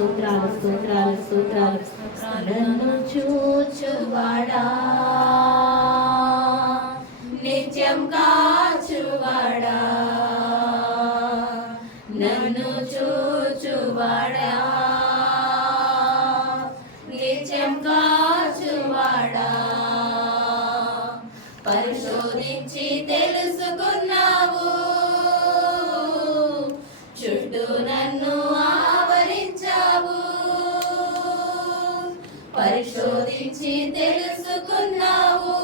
స్తోత్రాలు స్తోత్రాలు స్తోత్రాలు. నన్ను చూచువాడా, నిత్యం కాచువాడా, నన్ను చూచువాడా, నిత్యం కాచువాడా, పరిశోధించి తెలుసుకున్నావు, చుట్టూ నన్ను ఆవరించావు, పరిశోధించి తెలుసుకున్నావు,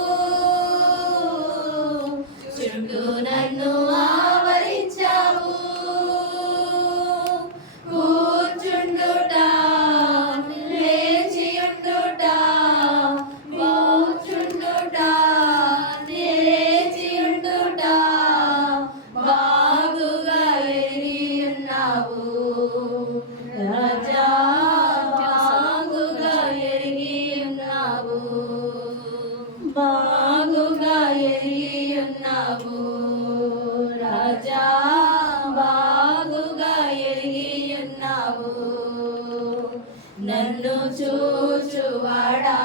చుట్టూ నన్ను ఆవరించావు. కూర్చుండుట, లేచియుండుట, కూర్చుండుట, లేచియుండుట బాగుగా ఎరిగియున్నావు రాజా, బాగుగా ఎరిగియున్నావు, బాగుగా ఎరిగియున్నావు రాజా, బాగుగా ఎరిగియున్నావు. నన్ను చూచువాడా,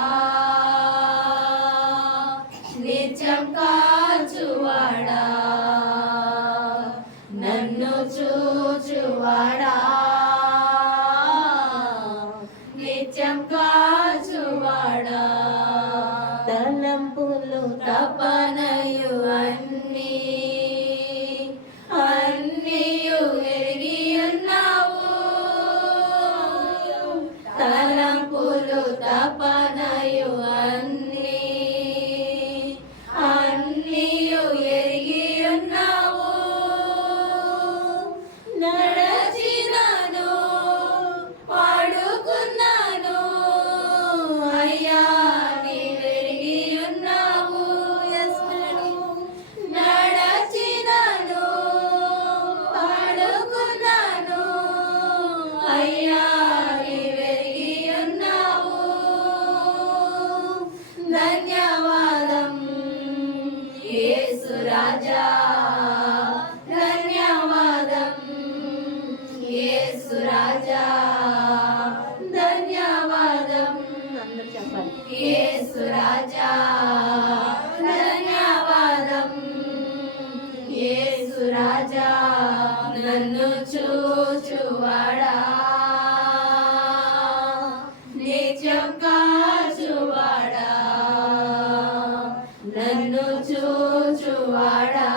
నిత్యం కాచువాడా, నన్ను చూచువాడా, నిత్యం కాచువాడా, తలంపులు తపనయు అన్నీ అన్నీయు ఎరిగియున్నావు, తలంపులు తపనయు అన్నీ అన్నీయు ఎరిగియున్నావు. నడచినాను, పాడుకున్నాను అయ్యా, నీవెరిగియున్నావు. నడచినాను, పాడుకున్నాను అయ్యా, నీవెరిగియున్నావు. ధన్యవాదం యేసు రాజా, ధన్యవాదం యేసు రాజా, ధన్యవాదం. అందరూ చెప్పాలి. యేసు రాజా, ధన్యవాదం యేసు రాజా, నన్ను చూచువాడా, నిత్యం కాచువాడా, నన్ను చూచువాడా,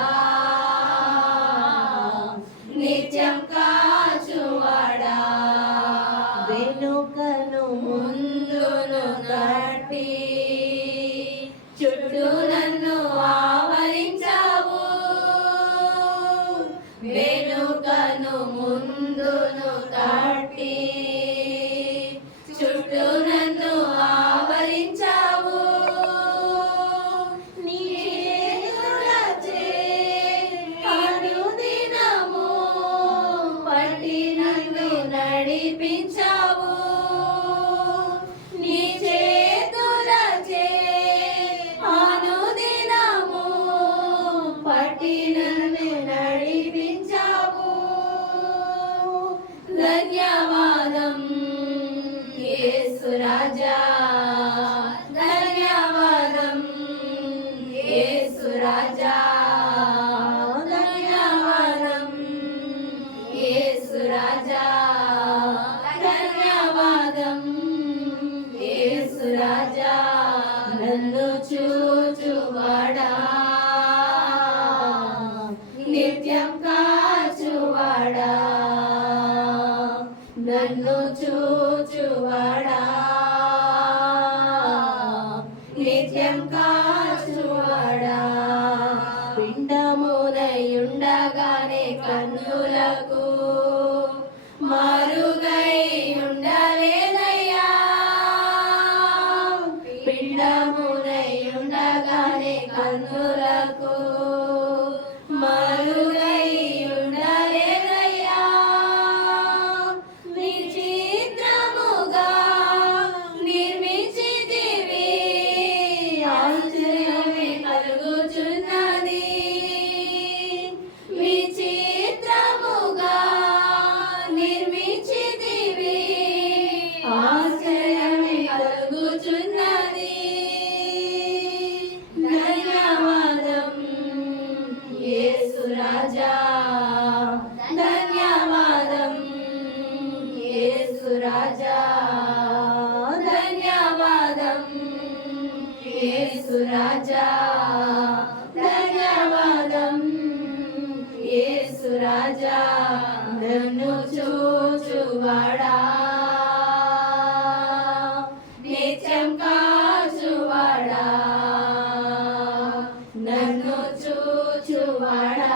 నిత్యం కాచువాడా, వెనుకను ముందును కట్టి చుట్టూ నన్ను ఆవరించావు, వెనుకను ముందును కట్టి చుట్టూ నన్ను ఆవరించావు. నీ చేతులచే అనుదినము పట్టి నన్ను నడిపించావు, నీ చేతులచే అనుదినము పట్టి నన్ను నడిపించావు. ధన్యవాదం యేసు రాజా, ధన్యవాదం యేసు రాజా, ధన్యవాదం యేసు రాజా, ధన్యవాదం యేసు రాజా, నన్ను చూచువాడా, నిత్యం కాచువాడా, నన్ను చూచువాడా, నిత్యం కాచువాడా. పిండమునయుండగానే కన్నులకు మరుగై ఉండలేదయ్యా, పిండమునయుండగానే కన్నులకు మరుగై ఉండలేదయ్యా. విచిత్రముగా నిర్మించితివి ఆశ్చర్య యేసు రాజా ధన్యవాదం యేసు రాజా ధన్యవాదం యేసు రాజా నన్ను చూచువాడా నిత్యం కాచువాడా నన్ను చూచువాడా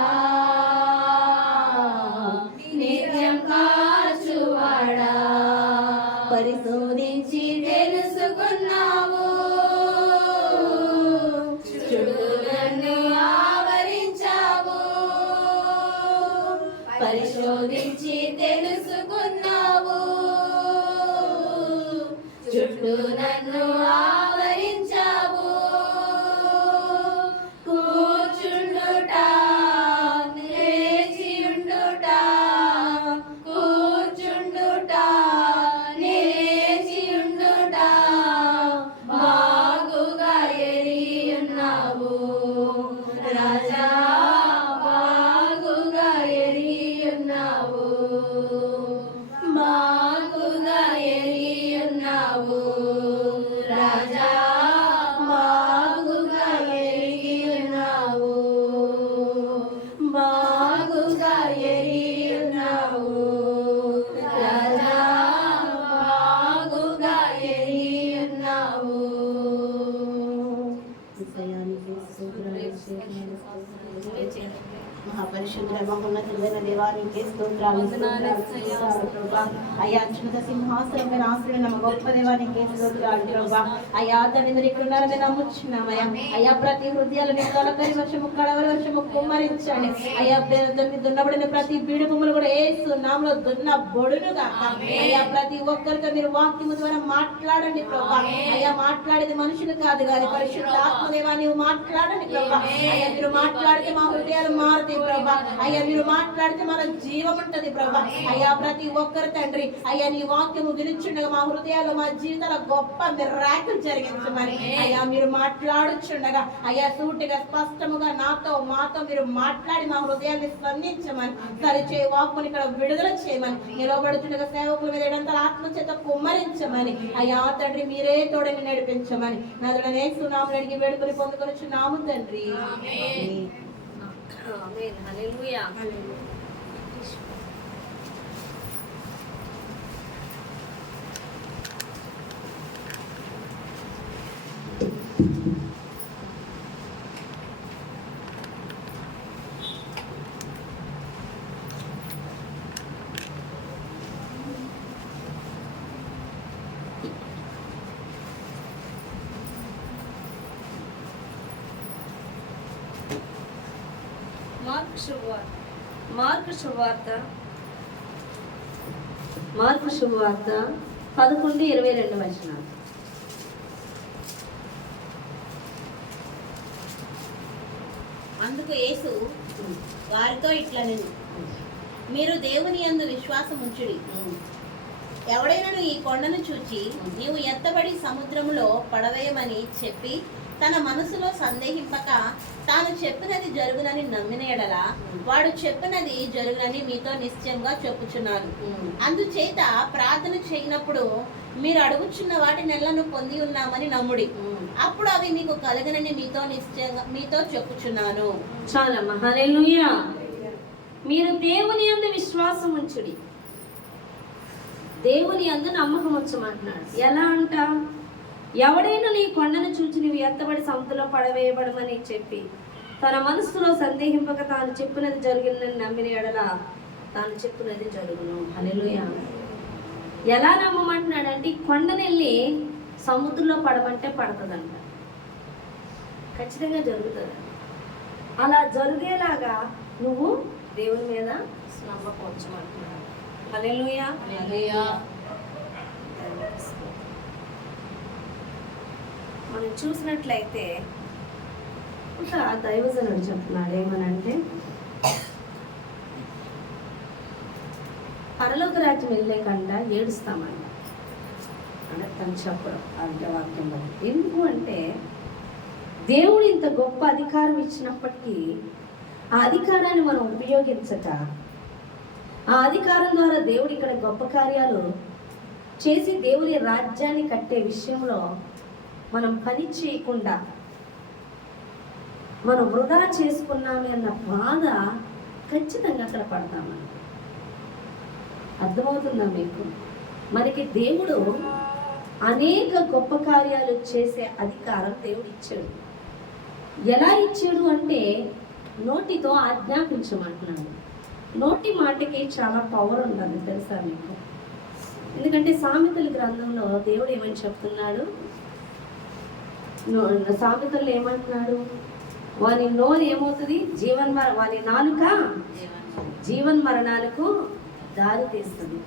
నిత్యం కాచువాడా పరిశోధించి తెలుసుకున్నావు చుట్టూ నన్ను ఆవరించావు పరిశోధించి తెలుసుకున్నావు చుట్టూ నన్ను ఆవరించావు కూర్చుండుట లేచియుండుట కూర్చుండుట లేచియుండుట బాగుగా ఎరియున్నావు రాజా బాగుగా ఎరియున్నావు బాగుగా ఎరియున్నావు రాజా బాగుగా ఎరియున్నావు బాగుగా ఎరియున్నావు రాజా బాగుగా ఎరియున్నావు మహాపరిశుద్ధ మహోన్నతుడైన దేవానికి స్తోత్రాలు ప్రభా. అయ్యా అత్యున్నత సింహాసనం ఆశ్రయం నమ్మ గొప్ప దేవానికి స్తోత్రాలు ప్రభా. అయ్యా తండ్రి మీరు ఇక్కడ ఉన్నారని నమ్ముచున్నామయ్యా. అయ్యా ప్రతి హృదయాలని తొలకరి వర్షము కడవరి వర్షము కుమ్మరించండి. అయ్యా దున్నబడిన ప్రతి బీడు భూములు కూడా యేసు నామములో దున్నబడునుగా. అయ్యా ప్రతి ఒక్కరితో మీరు వాక్యము ద్వారా మాట్లాడండి ప్రభా. అయ్యా మాట్లాడేది మనుషులు కాదు కానీ పరిశుద్ధ ఆత్మదేవా నీవు మాట్లాడండి ప్రభా. అయ్యా మీరు మాట్లాడితే మా హృదయాలు మారుతాయి ప్రభా. అయ్యా మీరు మాట్లాడితే మన జీవం ఉంటది ప్రభా. అయ్యా ప్రతి ఒక్కరు తండ్రి అయ్యా నీ వాక్యము వినిచుండగా మా హృదయాలు మా జీవితాల గొప్ప మిరాకిల్ జరిగించమని అయ్యా మీరు మాట్లాడుచుండగా అయ్యా సూటిగా స్పష్టముగా నాతో మాతో మీరు మాట్లాడి మా హృదయాన్ని స్పందించమని సరిచే వాక్కుని ఇక్కడ విడుదల చేయమని నిలబడుచుండగా సేవకుల మీద ఏడంతా ఆత్మ చేత కుమ్మరించమని అయ్యా తండ్రి మీరే తోడని నడిపించమని నదుడనే సునాములు అడిగి వేడుకొని పొందుకొనిచున్నాము తండ్రి. ఆమేన్ హల్లెలూయా మార్కు శుభవార్త 11:22 అందుకు యేసు వారితో ఇట్లనెను, మీరు దేవుని యందు విశ్వాసం ఉంచుడి. ఎవడైనను ఈ కొండను చూచి నీవు ఎత్తబడి సముద్రములో పడవేయమని చెప్పి తన మనసులో సందేహింపక తాను చెప్పినది జరుగునని నమ్మిన ఎడల వాడు చెప్పినది జరుగునని మీతో నిశ్చయంగా చెప్పుచున్నాను. అందుచేత ప్రార్థన చేయనప్పుడు మీరు అడుగుచున్న వాటి నెలను పొంది ఉన్నామని నమ్ముడి, అప్పుడు అవి మీకు కలుగునని మీతో చెప్పుచున్నాను. చాలమ్మా హల్లెలూయా. మీరు దేవుని యందు విశ్వాసం ఉంచుడి, దేవుని యందు నమ్మకం ఉంచమంటున్నాడు. ఎలా అంట? ఎవడైనా నీ కొండను చూచి నీవు ఎత్తబడి సముద్రంలో పడవేయబడమని చెప్పి తన మనస్సులో సందేహింపక తాను చెప్పినది జరిగిందని నమ్మిన ఎడల తాను చెప్పినది జరుగును. హల్లెలూయా. ఎలా నమ్మమంటున్నాడంటే కొండను వెళ్ళి సముద్రంలో పడమంటే పడుతుందంట, ఖచ్చితంగా జరుగుతుంది. అలా జరిగేలాగా నువ్వు దేవుని మీద నమ్మకం ఉంచమంటున్నాడు. హల్లెలూయా. మనం చూసినట్లయితే ఒక దైవజనుడు చెప్తున్నాడు ఏమనంటే, పరలోక రాజ్యం వెళ్ళే కంట ఏడుస్తామంట అంటే తను చెప్పడం అంటే వాక్యం బట్టి. ఎందుకు అంటే దేవుడు ఇంత గొప్ప అధికారం ఇచ్చినప్పటికీ ఆ అధికారాన్ని మనం ఉపయోగించక, ఆ అధికారం ద్వారా దేవుడు ఇక్కడ గొప్ప కార్యాలు చేసి దేవుని రాజ్యాన్ని కట్టే విషయంలో మనం పని చేయకుండా మనం వృధా చేసుకున్నామే అన్న బాధ ఖచ్చితంగా అక్కడ పడతామని. అర్థమవుతుందా మీకు? మనకి దేవుడు అనేక గొప్ప కార్యాలు చేసే అధికారం దేవుడు ఇచ్చాడు. ఎలా ఇచ్చాడు అంటే నోటితో ఆజ్ఞాపించమంటున్నాడు. నోటి మాటకి చాలా పవర్ ఉంటుంది, తెలుసా మీకు? ఎందుకంటే సామెతల గ్రంథంలో దేవుడు ఏమని చెప్తున్నాడు? సామెతల్లో ఏమంటున్నాడు? వాని నోరు ఏమవుతుంది? వాని నాలుక జీవన్ మరణాలకు దారి తీస్తుంది.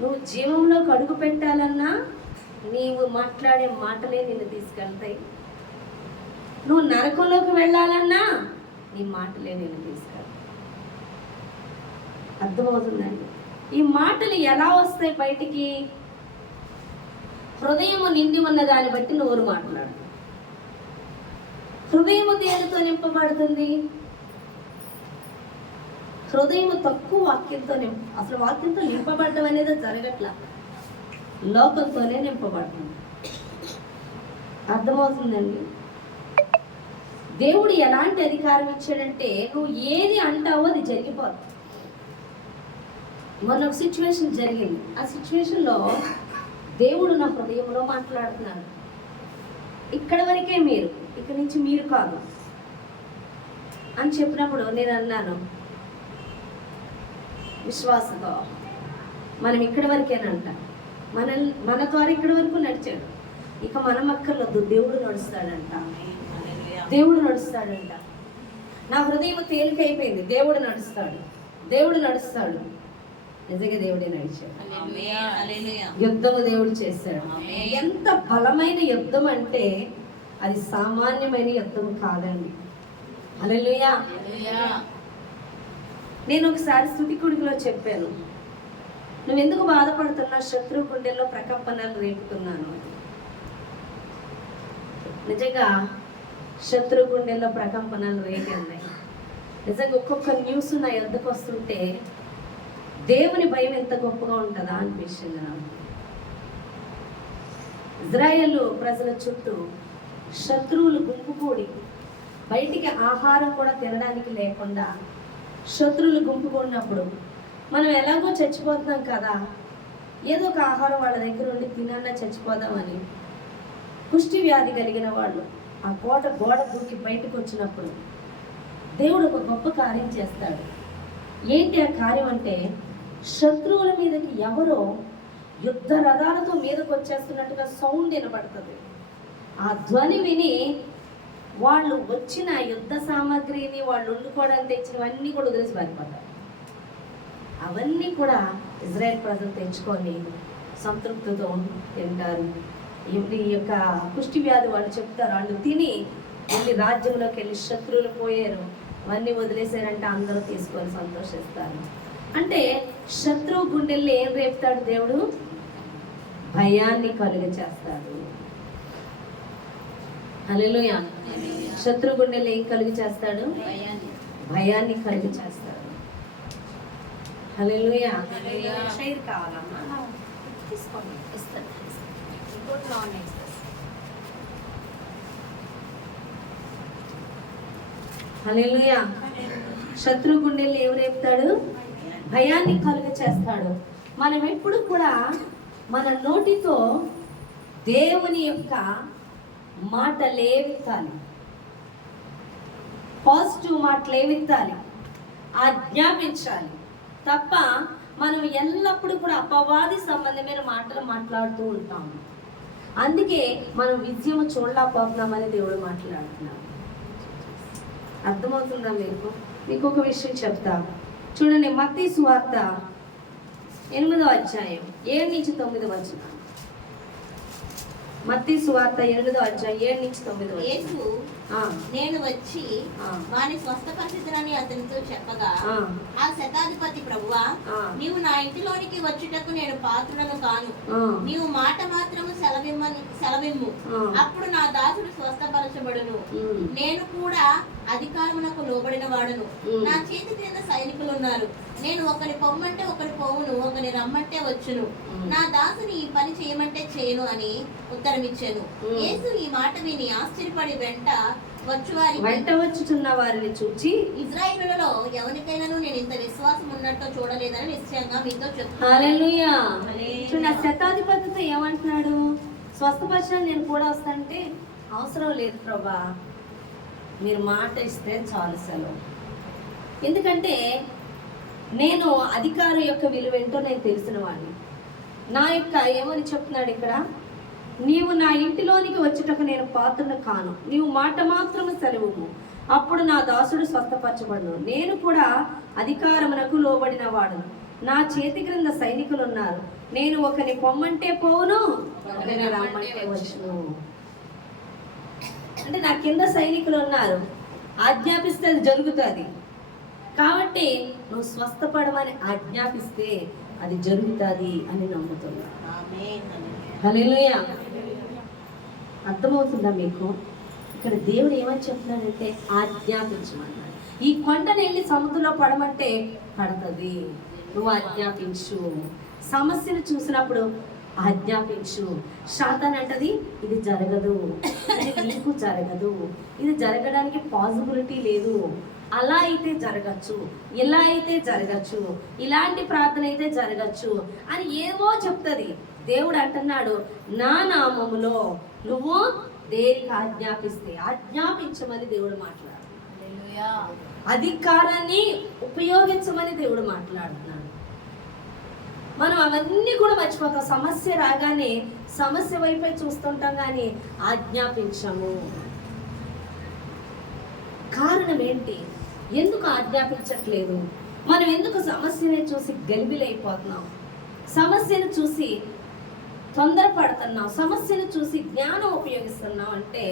నువ్వు జీవంలోకి అడుగు పెట్టాలన్నా నీవు మాట్లాడే మాటలే నిన్ను తీసుకెళ్తాయి. నువ్వు నరకంలోకి వెళ్ళాలన్నా నీ మాటలే నిన్ను తీసుకెళ్తాయి. అర్థమవుతుందండి? ఈ మాటలు ఎలా వస్తాయి బయటికి? హృదయము నిండి ఉన్న దాన్ని బట్టి నోరు మాట్లాడు. హృదయము దేనితో నింపబడుతుంది? హృదయము తక్కువ వాక్యంతో అసలు వాక్యంతో నింపబడడం అనేది జరగట్లా, లోకంతోనే నింపబడుతుంది. అర్థమవుతుందండి? దేవుడు ఎలాంటి అధికారం ఇచ్చాడంటే నువ్వు ఏది అంటావో అది జరిగిపోతుంది. మొన్న ఒక సిచ్యువేషన్ జరిగింది. ఆ సిచ్యువేషన్లో దేవుడు నా హృదయంలో మాట్లాడుతున్నాడు. ఇక్కడ వరకే మీరు, ఇక్కడి నుంచి మీరు కాదు అని చెప్పినప్పుడు నేను అన్నాను విశ్వాసంతో, మనం ఇక్కడి వరకేనంట. మన ద్వారా ఇక్కడి వరకు నడిచాడు, ఇక మనం అక్కర్లొద్దు, దేవుడు నడుస్తాడంట. దేవుడు నడుస్తాడంట. నా హృదయం తేలికైపోయింది. దేవుడు నడుస్తాడు, దేవుడు నడుస్తాడు. నిజంగా దేవుడే నడిచాడు. యుద్ధము దేవుడు చేశాడు. ఎంత బలమైన యుద్ధం అంటే అది సామాన్యమైన యుద్ధం కాదండి. హల్లెలూయా. నేను ఒకసారి స్తుతికుడిలో చెప్పాను, నువ్వెందుకు బాధపడుతున్నా? శత్రువు గుండెల్లో ప్రకంపనలు రేపుతున్నాను. నిజంగా శత్రువు గుండెల్లో ప్రకంపనలు రేపి ఉన్నాయి. నిజంగా ఒక్కొక్క న్యూస్ నా యొద్దకు వస్తుంటే దేవుని భయం ఎంత గొప్పగా ఉంటుందా అనిపించింది నాకు. ఇజ్రాయేల్ ప్రజల చుట్టూ శత్రువులు గుంపుకూడి, బయటికి ఆహారం కూడా తినడానికి లేకుండా శత్రువులు గుంపుకూడినప్పుడు మనం ఎలాగో చచ్చిపోతున్నాం కదా, ఏదో ఒక ఆహారం వాళ్ళ దగ్గర ఉండి తినన్నా చచ్చిపోదామని కుష్టి వ్యాధి కలిగిన వాళ్ళు ఆ గోడ దూకి బయటకు వచ్చినప్పుడు దేవుడు ఒక గొప్ప కార్యం చేస్తాడు. ఏంటి ఆ కార్యం అంటే, శత్రువుల మీదకి ఎవరో యుద్ధ రథాలతో మీదకి వచ్చేస్తున్నట్టుగా సౌండ్ వినపడుతుంది. ఆ ధ్వని విని వాళ్ళు వచ్చిన యుద్ధ సామాగ్రిని, వాళ్ళు వండుకోవడానికి తెచ్చినవన్నీ కూడా వదిలేసి పారిపోతారు. అవన్నీ కూడా ఇజ్రాయెల్ ప్రజలు తెచ్చుకొని సంతృప్తితో తింటారు. ఈ యొక్క కుష్టి వ్యాధి వాళ్ళు చెప్తారు, వాళ్ళు తిని వెళ్ళి రాజ్యంలోకి వెళ్ళి శత్రువులు పోయారు, అవన్నీ వదిలేశారంటే అందరూ తీసుకొని సంతోషిస్తారు. అంటే శత్రువు గుండెల్లో ఏం రేపుతాడు దేవుడు? భయాన్ని కలుగ చేస్తాడు. హల్లెలూయా. శత్రువు గుండెల్లో ఏం కలుగ చేస్తాడు? భయాన్ని కలుగ చేస్తాడు. హల్లెలూయా. షైర్ కావాలమ్మా, తీసుకోండి, ఇస్తాను. హల్లెలూయా. శత్రు గుండెలు ఏం రేపుతాడు? భయాన్ని కలుగ చేస్తాడు. మనం ఎప్పుడు కూడా మన నోటితో దేవుని యొక్క మాటలేవిత్తాలి, పాజిటివ్ మాటలేవిత్తాలి, ఆజ్ఞాపించాలి తప్ప మనం ఎల్లప్పుడూ కూడా అపవాది సంబంధమైన మాటలు మాట్లాడుతూ ఉంటాము. అందుకే మనం విజయం చూడలేకపోతున్నామని దేవుడు మాట్లాడుతున్నాడు. అర్థమవుతుందా మీకు ఒక విషయం చెప్తా చూడండి. మత్తయి సువార్త 8వ అధ్యాయం 7-9 వచనం. మత్తయి సువార్త 8వ అధ్యాయం 7-9 యేసు నేను వచ్చి వాని స్వస్థపరిచితునని అతనితో చెప్పగా ఆ శతాధిపతి ప్రభువా, నీవు నా ఇంటిలోనికి వచ్చుటకు నేను పాత్రుడను కాను, నీవు మాట మాత్రము సెలవిచ్చి సెలవిమ్ము, ఆ. అప్పుడు నా దాసుడు స్వస్థపరచబడును. ఉమ్. నేను కూడా అధికారమునకు లోబడిన వాడును. ఉమ్. నా చేతి క్రింద సైనికులు ఉన్నారు. నేను ఒకరి పొమ్మంటే ఒకరి పోవును, ఒకరి రమ్మంటే వచ్చును. ఉమ్. నా దాసుని ఈ పని చేయమంటే చేయను అని ఉత్తరమిచ్చాను. ఉమ్. యేసు ఈ మాట విని ఆశ్చర్యపడి వెంట వచ్చుచున్న వారిని చూచి, ఇజ్రాయేలులలో ఎవరికైనాను నేను ఇంత విశ్వాసం ఉన్నట్టు చూడలేదని నిశ్చయంగా మీతో చెప్తున్నాను. హల్లెలూయా. హల్లెలూయా. చూడండి, ఆ శతాధిపతితో ఏమంటున్నాడు? స్వస్థపరచాలని నేను కూడా వస్తానంటే అవసరం లేదు ప్రభా, మీరు మాట ఇస్తే చాలు సెలవు. ఎందుకంటే నేను అధికారం యొక్క విలువ ఏంటో నేను తెలిసిన వాడిని. నా యొక్క ఏమని చెప్తున్నాడు ఇక్కడ, నీవు నా ఇంటిలోనికి వచ్చుటకు నేను పాత్రను కాను, నీవు మాట మాత్రమే సెలవుము, అప్పుడు నా దాసుడు స్వస్థపరచబడును. నేను కూడా అధికారమునకు లోబడిన వాడు, నా చేతి క్రింద సైనికులు ఉన్నారు. నేను ఒకరిని పొమ్మంటే పోవును, ఒకరిని రమ్మంటే వచ్చును. అంటే నా కింద సైనికులు ఉన్నారు, ఆజ్ఞాపిస్తే అది జరుగుతుంది. కాబట్టి నువ్వు స్వస్థపడమని ఆజ్ఞాపిస్తే అది జరుగుతుంది అని నమ్ముతున్నా. హల్లెలూయా. అర్థమవుతుందా మీకు? ఇక్కడ దేవుడు ఏమని చెప్తున్నాడంటే ఆజ్ఞాపించమన్నాడు. ఈ కొండను వెళ్ళి సముద్రంలో పడమంటే పడుతుంది, నువ్వు ఆజ్ఞాపించు. సమస్యను చూసినప్పుడు ఆజ్ఞాపించు. శాతాన్ అంటది ఇది జరగదు, ఇది నీకు జరగదు, ఇది జరగడానికి పాసిబిలిటీ లేదు, అలా అయితే జరగచ్చు, ఇలా అయితే జరగచ్చు, ఇలాంటి ప్రార్థన అయితే జరగచ్చు అని ఏవో చెప్తుంది. దేవుడు అంటున్నాడు, నా నామములో నువ్వు దేనికి ఆజ్ఞాపిస్తే ఆజ్ఞాపించమని దేవుడు మాట్లాడు. అధికారాన్ని ఉపయోగించమని దేవుడు మాట్లాడుతున్నాడు. మనం అవన్నీ కూడా మర్చిపోతాం. సమస్య రాగానే సమస్య వైపే చూస్తుంటాం కానీ ఆజ్ఞాపించము. కారణం ఏంటి? ఎందుకు ఆజ్ఞాపించట్లేదు? మనం ఎందుకు సమస్యని చూసి గలిబిలైపోతున్నాం? సమస్యను చూసి తొందరపడుతున్నాం, సమస్యను చూసి జ్ఞానం ఉపయోగిస్తున్నాం అంటే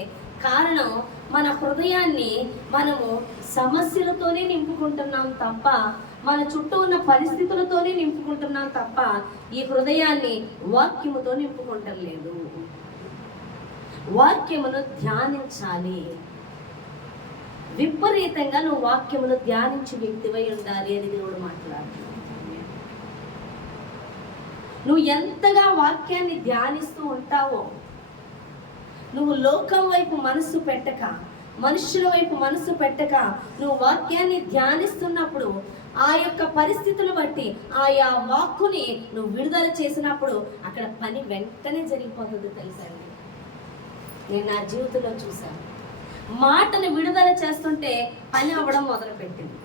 కారణం మన హృదయాన్ని మనము సమస్యలతోనే నింపుకుంటున్నాం తప్ప, మన చుట్టూ ఉన్న పరిస్థితులతోనే నింపుకుంటున్నాం తప్ప ఈ హృదయాన్ని వాక్యముతో నింపుకుంటలేదు. వాక్యమును ధ్యానించాలి. విపరీతంగా నువ్వు వాక్యమును ధ్యానించి వ్యక్తివై ఉండాలి అని దేవుడు మాట్లాడుతున్నాడు. నువ్వు ఎంతగా వాక్యాన్ని ధ్యానిస్తూ ఉంటావో, నువ్వు లోకం వైపు మనస్సు పెట్టక, మనుషుల వైపు మనస్సు పెట్టక నువ్వు వాక్యాన్ని ధ్యానిస్తున్నప్పుడు ఆ యొక్క పరిస్థితులు బట్టి ఆయా వాక్కుని నువ్వు విడుదల చేసినప్పుడు అక్కడ పని వెంటనే జరిగిపోతుంది. తెలుసా? నేను నా జీవితంలో చూశాను. మాటను విడుదల చేస్తుంటే పని అవ్వడం మొదలుపెట్టింది.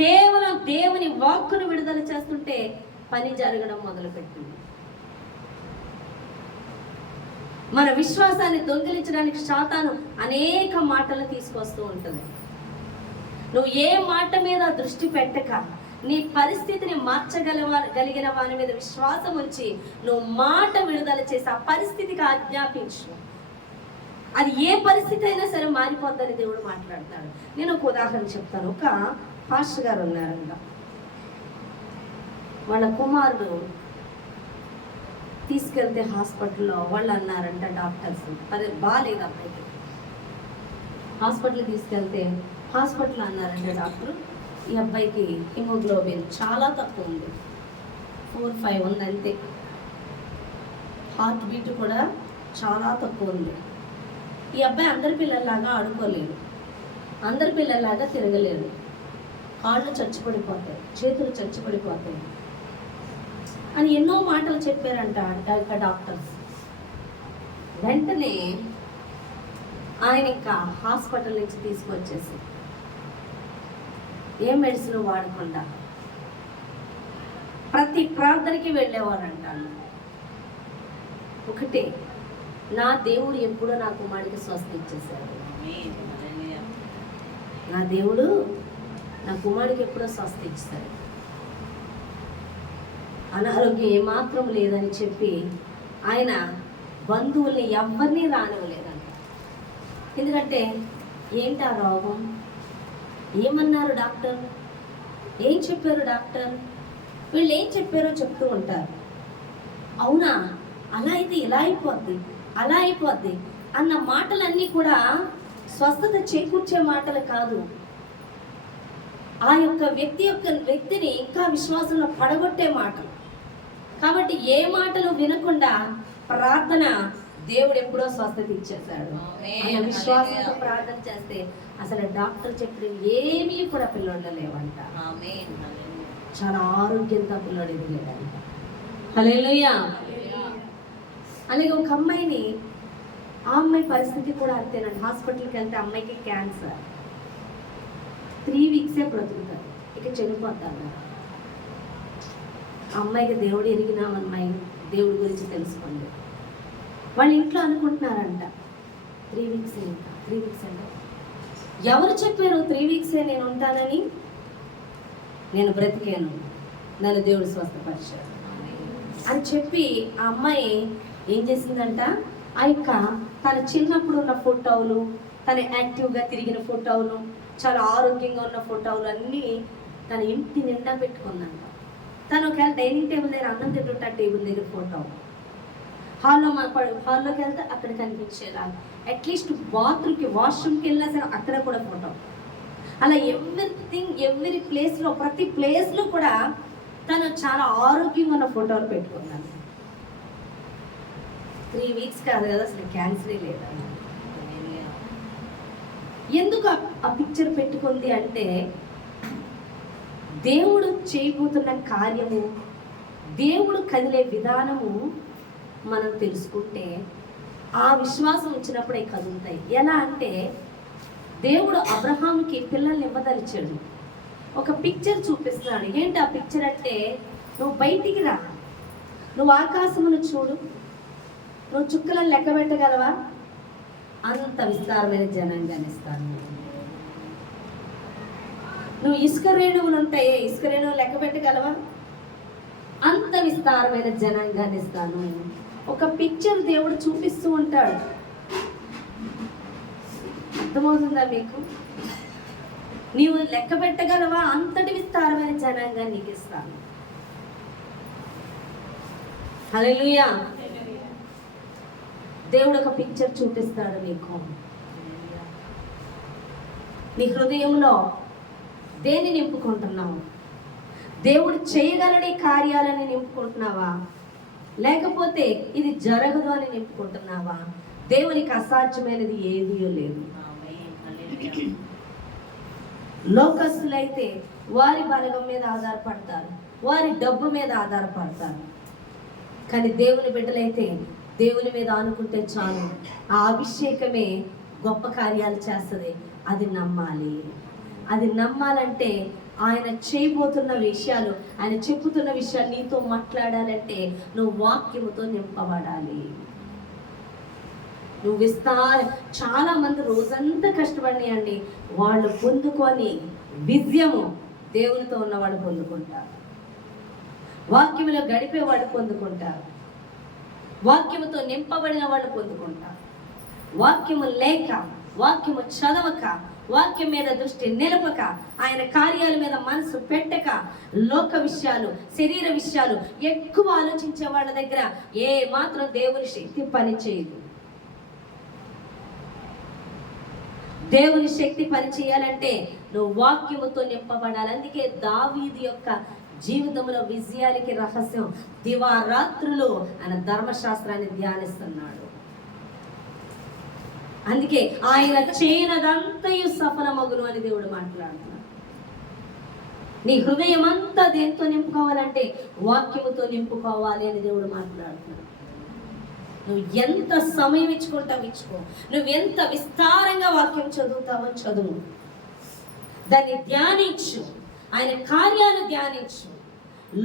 కేవలం దేవుని వాక్కును విడుదల చేస్తుంటే పని జరగడం మొదలుపెట్టింది. మన విశ్వాసాన్ని దొంగిలించడానికి శాతాను అనేక మాటలు తీసుకొస్తూ ఉంటుంది. నువ్వు ఏ మాట మీద దృష్టి పెట్టక నీ పరిస్థితిని మార్చగలిగిన వారి మీద విశ్వాసం ఉంచి నువ్వు మాట విడుదల చేసి ఆ పరిస్థితికి ఆజ్ఞాపించు. అది ఏ పరిస్థితి అయినా సరే మారిపోద్దని దేవుడు మాట్లాడతాడు. నేను ఒక ఉదాహరణ చెప్తాను. ఒక పాస్టర్ గారు ఉన్నారంట, వాళ్ళ కుమారుడు తీసుకెళ్తే హాస్పిటల్లో వాళ్ళు అన్నారంట డాక్టర్స్, అది బాగాలేదు అబ్బాయికి. హాస్పిటల్కి తీసుకెళ్తే హాస్పిటల్ అన్నారంట డాక్టర్, ఈ అబ్బాయికి హిమోగ్లోబిన్ చాలా తక్కువ ఉంది, 4-5 ఉంది అంతే. హార్ట్ బీట్ కూడా చాలా తక్కువ ఉంది. ఈ అబ్బాయి అందరి పిల్లల్లాగా ఆడుకోలేడు, అందరి పిల్లల్లాగా తిరగలేడు, కాళ్ళు చచ్చిపడిపోతాయి, చేతులు చచ్చిపడిపోతాయి అని ఎన్నో మాటలు చెప్పారంట డాక్టర్స్. వెంటనే ఆయన ఇంకా హాస్పిటల్ నుంచి తీసుకొచ్చేసి ఏ మెడిసిన్ వాడకుండా ప్రతి ప్రార్థనకి వెళ్ళేవారంట. ఒకటే, నా దేవుడు ఎప్పుడో నా కుమారుడికి స్వస్థ ఇచ్చేశాడు, నా దేవుడు నా కుమారుడికి ఎప్పుడో స్వస్థ ఇచ్చేశాడు, అనారోగ్యం ఏమాత్రం లేదని చెప్పి ఆయన బంధువుల్ని ఎవరిని రానివ్వలేదంట. ఎందుకంటే ఏంటి ఆ రోగం, ఏమన్నారు డాక్టర్, ఏం చెప్పారు డాక్టర్, వీళ్ళు ఏం చెప్పారో చెప్తూ ఉంటారు. అవునా అలా అయితే ఇలా అయిపోద్ది, అలా అయిపోద్ది అన్న మాటలన్నీ కూడా స్వస్థత చేకూర్చే మాటలు కాదు. ఆ యొక్క వ్యక్తిని ఇంకా విశ్వాసంలో పడగొట్టే మాటలు. కాబట్టి ఏ మాటలు వినకుండా ప్రార్థన దేవుడు ఎప్పుడో స్వస్థత ఇచ్చేశాడు. ఆయన విశ్వాసంతో ప్రార్థన చేస్తే అసలు డాక్టర్ చెప్పిన ఏమీ కూడా పిల్లోళ్ళ లేవంట. చాలా ఆరోగ్యంతో పిల్లోడు ఎదిగేదంట. హల్లెలూయా. అలాగే ఒక అమ్మాయిని, ఆ అమ్మాయి పరిస్థితి కూడా అంతేనండి. హాస్పిటల్కి వెళ్తే అమ్మాయికి క్యాన్సర్, 3 వీక్సే బ్రతుకుతారు, ఇక చనిపోతారు. ఆ అమ్మాయికి దేవుడు ఎరిగినా అమ్మాయి దేవుడి గురించి తెలుసుకోండి. వాళ్ళ ఇంట్లో అనుకుంటున్నారంట 3 వీక్స్, ఇంకా 3 వీక్స్ అంటే ఎవరు చెప్పారు 3 వీక్సే నేను ఉంటానని? నేను బ్రతికాను, నన్ను దేవుడు స్వస్థపరిచాడు అని చెప్పి ఆ అమ్మాయి ఏం చేసిందంట, ఆ యొక్క తన చిన్నప్పుడు ఉన్న ఫోటోలు, తన యాక్టివ్గా తిరిగిన ఫోటోలు, చాలా ఆరోగ్యంగా ఉన్న ఫోటోలు అన్నీ తన ఇంటి నిండా పెట్టుకుందంట. తను ఒకవేళ డైనింగ్ టేబుల్ దగ్గర అన్నం తింటుంటే ఆ టేబుల్ దగ్గర ఫోటో, హాల్లోకి వెళ్తే అక్కడ కనిపించేలా, అట్లీస్ట్ బాత్రూమ్కి వాష్రూమ్కి వెళ్ళినా సరే అక్కడ కూడా ఫోటో. అలా ఎవ్రీ ప్లేస్లో, ప్రతి ప్లేస్లో కూడా తను చాలా ఆరోగ్యంగా ఉన్న ఫోటోలు పెట్టుకున్నాను. 3 వీక్స్ కాదు కదా, అసలు క్యాన్సరే లేదా. ఎందుకు ఆ పిక్చర్ పెట్టుకుంది అంటే, దేవుడు చేయబోతున్న కార్యము, దేవుడు కదిలే విధానము మనం తెలుసుకుంటే ఆ విశ్వాసం వచ్చినప్పుడే కదులుతాయి. ఎలా అంటే, దేవుడు అబ్రహాముకి పిల్లల్ని ఇవ్వదలిచాడు. ఒక పిక్చర్ చూపిస్తున్నాడు. ఏంటి ఆ పిక్చర్ అంటే, నువ్వు బయటికి రా, నువ్వు ఆకాశమును చూడు, నువ్వు చుక్కలను లెక్క పెట్టగలవా? అంత విస్తారమైన జనాంగాన్ని ఇస్తాను. నువ్వు ఇసుక రేణువులు ఉంటాయే, ఇసుక రేణువులు లెక్క పెట్టగలవా? అంత విస్తారమైన జనాంగాన్ని ఇస్తాను. ఒక పిక్చర్ దేవుడు చూపిస్తూ ఉంటాడు. అర్థమవుతుందా మీకు? నీవు లెక్క పెట్టగలవా? అంతటి విస్తారమైన జనాంగాన్ని నీకు ఇస్తాను. హల్లెలూయా. దేవుడు ఒక పిక్చర్ చూపిస్తాడు నీకు. నీ హృదయంలో దేన్ని నింపుకుంటున్నావు? దేవుడు చేయగలని కార్యాలని నింపుకుంటున్నావా, లేకపోతే ఇది జరగదు అని నింపుకుంటున్నావా? దేవునికి అసాధ్యమైనది ఏదీ లేదు. లోకస్తులైతే వారి బలగం మీద ఆధారపడతారు, వారి డబ్బు మీద ఆధారపడతారు. కానీ దేవుని బిడ్డలైతే దేవుని మీద ఆనుకుంటే చాలు, ఆ అభిషేకమే గొప్ప కార్యాలు చేస్తుంది. అది నమ్మాలి. అది నమ్మాలంటే ఆయన చేయబోతున్న విషయాలు, ఆయన చెప్పుతున్న విషయాలు నీతో మాట్లాడాలంటే నువ్వు వాక్యముతో నింపబడాలి. నువ్వు చాలా మంది రోజంతా కష్టపడినాయండి, వాళ్ళు పొందుకొని విజయము దేవునితో ఉన్నవాళ్ళు పొందుకుంటారు. వాక్యములో గడిపే వాళ్ళు పొందుకుంటారు. వాక్యముతో నింపబడిన వాళ్ళు పొందుకుంటారు. వాక్యము లేక, వాక్యము చదవక, వాక్యం మీద దృష్టి నిలపక, ఆయన కార్యాల మీద మనసు పెట్టక, లోక విషయాలు, శరీర విషయాలు ఎక్కువ ఆలోచించే వాళ్ళ దగ్గర ఏ మాత్రం దేవుని శక్తి పని చేయదు. దేవుని శక్తి పని చేయాలంటే నువ్వు వాక్యముతో నింపబడాలి. అందుకే దావీదు యొక్క జీవితంలో విజయానికి రహస్యం దివారాత్రులు ఆయన ధర్మశాస్త్రాన్ని ధ్యానిస్తున్నాడు. అందుకే ఆయన చేయనదంతయు సఫలమగును అని దేవుడు మాట్లాడుతున్నాడు. నీ హృదయం అంతా దేంతో నింపుకోవాలంటే వాక్యముతో నింపుకోవాలి అని దేవుడు మాట్లాడుతున్నాడు. నువ్వు ఎంత సమయం ఇచ్చుకుంటావు ఇచ్చుకో, నువ్వు ఎంత విస్తారంగా వాక్యం చదువుతావో చదువు, దాన్ని ధ్యానించు, ఆయన కార్యాలు ధ్యానించు.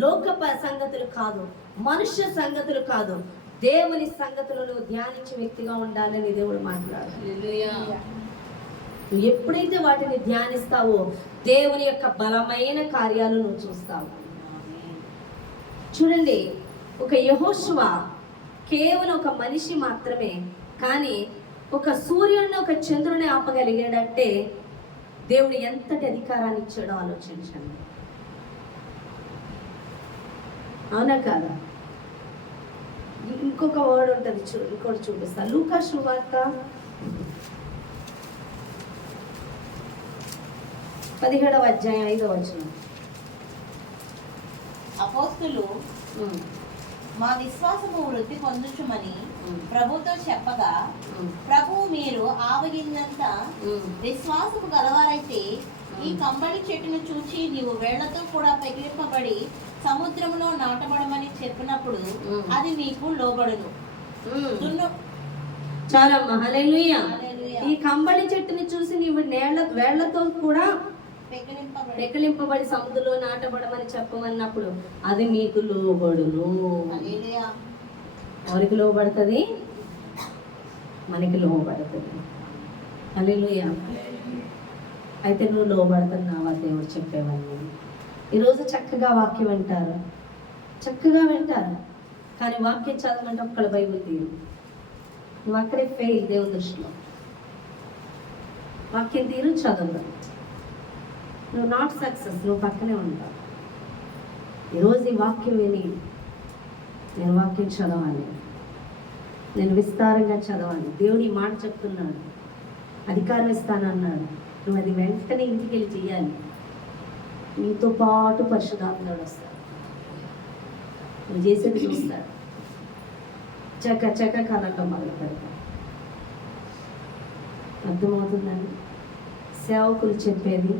లోక సంగతులు కాదు, మనుష్య సంగతులు కాదు, దేవుని సంగతులను ధ్యానించే వ్యక్తిగా ఉండాలని దేవుడు మాట్లాడుతున్నాడు. నువ్వు ఎప్పుడైతే వాటిని ధ్యానిస్తావో దేవుని యొక్క బలమైన కార్యాలు నువ్వు చూస్తావు. చూడండి, ఒక యెహోషువ కేవలం ఒక మనిషి మాత్రమే, కానీ ఒక సూర్యుడిని ఒక చంద్రుని ఆపగలిగాడంటే దేవుడు ఎంతటి అధికారాన్ని ఇచ్చాడో ఆలోచించండి. అవునా కాదా? ఇంకొక వర్డ్ ఉంటుంది, ఇంకోటి చూపిస్తా. లూకా సువార్త 17వ అధ్యాయం 5వ వచనం. అపోస్తులు మా విశ్వాసము వృద్ధి పొందుచుమని ప్రభుతో చెప్పగా, ప్రభు మీరు ఆవగినంత విశ్వాసము గలవారైతే ఈ కంబళి చెట్టును చూచి నీవు వేళ్లతో కూడా పెగిలింపబడి సముద్రంలో నాటబడమని చెప్పినప్పుడు అది మీకు లోబడును. చాలా హల్లెలూయా. ఈ కంబళి చెట్టుని చూసి నీవు వేళ్లతో కూడా పెకిలింపబడి సముద్రంలో నాటబడమని చెప్పమన్నప్పుడు అది మీకు లోబడును. ఎవరికి లోబడుతుంది? మనకి లోబడుతుంది. హల్లెలూయా. అయితే నువ్వు లోబడుతున్నావా? దేవుడు చెప్పేవన్నీ ఈరోజు చక్కగా వాక్యం వింటారు, చక్కగా వింటారు, కానీ వాక్యం చదవమంటే ఒక్కడ బైబిల్ తీరు. నువ్వు అక్కడే ఫెయిల్ దేవుని దృష్టిలో. వాక్యం తీరు చదవదు, నువ్వు నాట్ సక్సెస్, నువ్వు పక్కనే ఉంటావు. ఈరోజు ఈ వాక్యం విని నేను వాక్యం చదవాలి, నేను విస్తారంగా చదవాలి. దేవుడు ఈ మాట చెప్తున్నాడు, అధికారం ఇస్తానన్నాడు. నువ్వు అది వెంటనే ఇంటికి వెళ్ళి చేయాలి. నీతో పాటు పరిశుద్ధాత్ముడు వస్తాడు, నువ్వు చేసేది చూస్తాడు. చక్క కలటం మొదలు పెడతాడు. అర్థమవుతుందండి? సేవకులు చెప్పేది,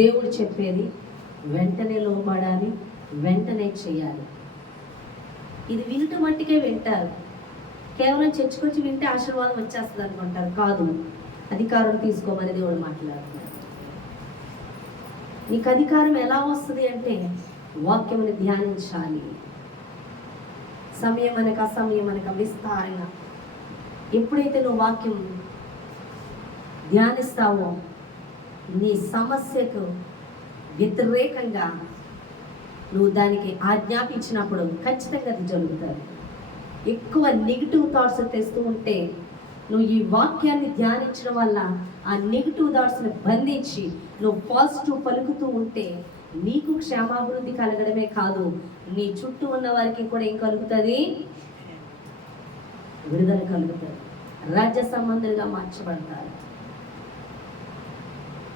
దేవుడు చెప్పేది వెంటనే లోబడాలి, వెంటనే చేయాలి. ఇది వినటం మట్టికే వింటారు. కేవలం చర్చకొచ్చి వింటే ఆశీర్వాదం వచ్చేస్తుంది అనుకుంటారు. కాదు, అధికారం తీసుకోమని దేవుడు మాట్లాడుతున్నాడు. నీకు అధికారం ఎలా వస్తుంది అంటే వాక్యముని ధ్యానించాలి. సమయం అనక అసమయం అనక విస్తారంగా ఎప్పుడైతే నువ్వు వాక్యం ధ్యానిస్తావో నీ సమస్యకు వ్యతిరేకంగా నువ్వు దానికి ఆజ్ఞాపించినప్పుడు ఖచ్చితంగా అది జరుగుతుంది. ఎక్కువ నెగిటివ్ థాట్స్ తెస్తూ ఉంటే నువ్వు ఈ వాక్యాన్ని ధ్యానించడం వల్ల ఆ నెగిటివ్ థాట్స్ని బంధించి నువ్వు పాజిటివ్ పలుకుతూ ఉంటే నీకు క్షేమాభివృద్ధి కలగడమే కాదు, నీ చుట్టూ ఉన్న వారికి కూడా ఏం కలుగుతుంది? విడుదల కలుగుతుంది. రాజ్య సంబంధులుగా మార్చబడతారు.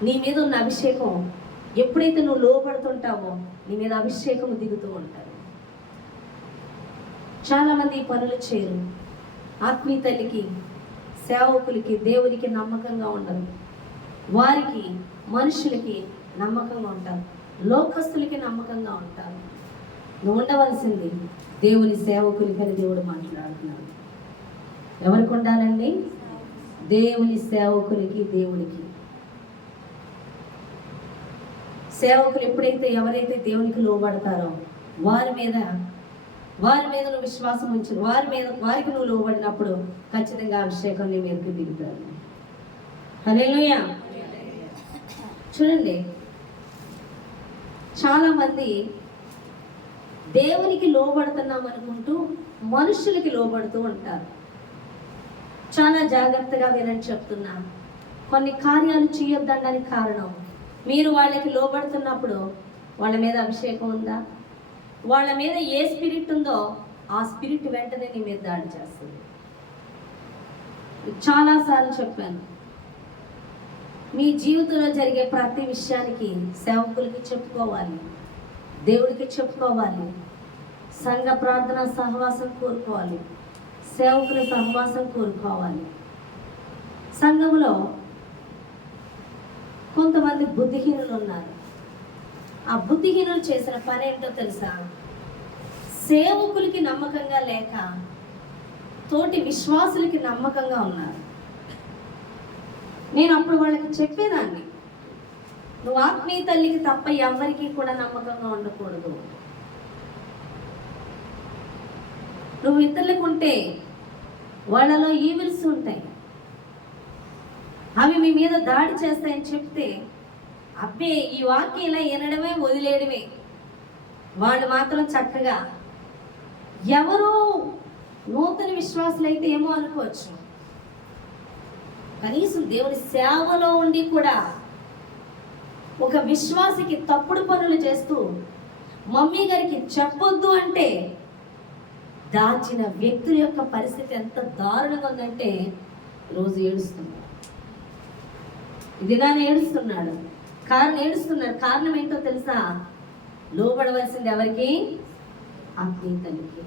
నీ మీద ఉన్న అభిషేకం ఎప్పుడైతే నువ్వు లోపడుతుంటావో నీ మీద అభిషేకం దిగుతూ ఉంటారు. చాలామంది ఈ పనులు చేయరు. ఆత్మీయ తల్లికి, సేవకులకి, దేవునికి నమ్మకంగా ఉండరు. వారికి, మనుషులకి నమ్మకంగా ఉంటారు, లోకస్తులకి నమ్మకంగా ఉంటారు. నువ్వు ఉండవలసింది దేవుని సేవకులకి అని దేవుడు మాట్లాడుతున్నాడు. ఎవరికి ఉండాలండి? దేవుని సేవకులకి, దేవునికి. సేవకులు ఎప్పుడైతే ఎవరైతే దేవునికి లోబడతారో వారి మీద నువ్వు విశ్వాసం ఉంచు, వారికి నువ్వు లోబడినప్పుడు ఖచ్చితంగా అభిషేకం నీ మీదకి దిగుతారు. హల్లెలూయా. చూడండి, చాలామంది దేవునికి లోబడుతున్నాం అనుకుంటూ మనుషులకి లోబడుతూ ఉంటారు. చాలా జాగ్రత్తగా వినని చెప్తున్నా. కొన్ని కార్యాలు చేయొద్దనడానికి కారణం మీరు వాళ్ళకి లోబడుతున్నప్పుడు వాళ్ళ మీద అభిషేకం ఉందా? వాళ్ళ మీద ఏ స్పిరిట్ ఉందో ఆ స్పిరిట్ వెంటనే నీ మీద దాడి చేస్తుంది. చాలాసార్లు చెప్పాను, మీ జీవితంలో జరిగే ప్రతి విషయానికి సేవకులకి చెప్పుకోవాలి, దేవుడికి చెప్పుకోవాలి, సంఘ ప్రార్థన సహవాసం కోరుకోవాలి, సేవకుల సహవాసం కోరుకోవాలి. సంఘంలో కొంతమంది బుద్ధిహీనులు ఉన్నారు. ఆ బుద్ధిహీనులు చేసిన పని ఏంటో తెలుసా? సేవకులకి నమ్మకంగా లేక తోటి విశ్వాసులకి నమ్మకంగా ఉన్నారు. నేను అప్పుడు వాళ్ళకి చెప్పేదాన్ని, నువ్వు ఆత్మీయ తల్లికి తప్ప ఎవరికి కూడా నమ్మకంగా ఉండకూడదు. నువ్వు ఇతరులకు ఉంటే వాళ్ళలో ఈవిల్స్ ఉంటాయి, అవి మీ మీద దాడి చేస్తాయని చెప్తే అబ్బే ఈ వాక్యం ఇలా వినడమే వదిలేయడమే. వాళ్ళు మాత్రం చక్కగా, ఎవరు నూతన విశ్వాసులైతే ఏమో అనుకోవచ్చు, కనీసం దేవుని సేవలో ఉండి కూడా ఒక విశ్వాసికి తప్పుడు పనులు చేస్తూ మమ్మీ గారికి చెప్పొద్దు అంటే దాచిన వ్యక్తుల యొక్క పరిస్థితి ఎంత దారుణంగా ఉందంటే రోజు ఏడుస్తున్నాడు. ఇదిగానే ఏడుస్తున్నాడు. ఏడుస్తున్నారు. కారణం ఏంటో తెలుసా? లోబడవలసింది ఎవరికి? ఆత్మీయ తల్లికి.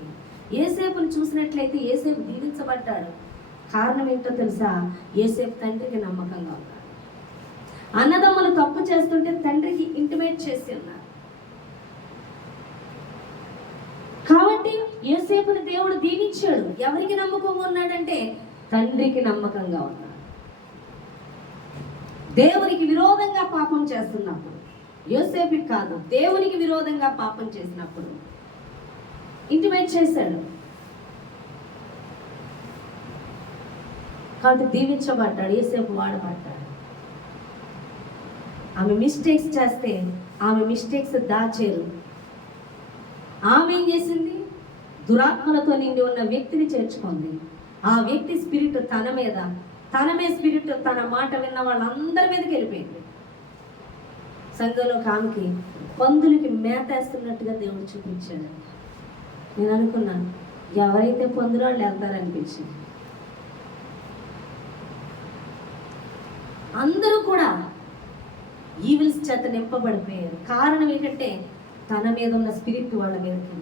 యోసేపుని చూసినట్లయితే యోసేపు దీవించబడ్డాడు. కారణం ఏంటో తెలుసా? యోసేపు తండ్రికి నమ్మకంగా ఉన్నాడు. అన్నదమ్ములు తప్పు చేస్తుంటే తండ్రికి ఇంటిమేట్ చేసి ఉన్నారు. కాబట్టి యోసేపుని దేవుడు దీవించాడు. ఎవరికి నమ్మకంగా ఉన్నాడంటే తండ్రికి నమ్మకంగా ఉన్నాడు. దేవునికి విరోధంగా పాపం చేస్తున్నప్పుడు, యోసేపుకి కాదు, దేవునికి విరోధంగా పాపం చేసినప్పుడు ఇంటిమేట్ చేశాడు. కాబట్టి దీవించబడ్డాడు. యోసేపు వాడబడ్డాడు. ఆమె మిస్టేక్స్ చేస్తే ఆమె మిస్టేక్స్ దాచేరు. ఆమె ఏం చేసింది? దురాత్మలతో నిండి ఉన్న వ్యక్తిని చేర్చుకుంది. ఆ వ్యక్తి స్పిరిట్ తనమే స్పిరిట్ తన మాట విన్న వాళ్ళందరి మీదకి వెళ్ళిపోయింది. సంఘంలో ఆమెకి పందులకి మేతేస్తున్నట్టుగా దేవుడు చూపించాడు. నేను అనుకున్నాను, ఎవరైతే పందులు వాళ్ళు వెళ్తారనిపించింది. అందరూ కూడా ఈవిల్స్ చేత నింపబడిపోయారు. కారణం ఏంటంటే తన మీద ఉన్న స్పిరిట్ వాళ్ళ మీదకి.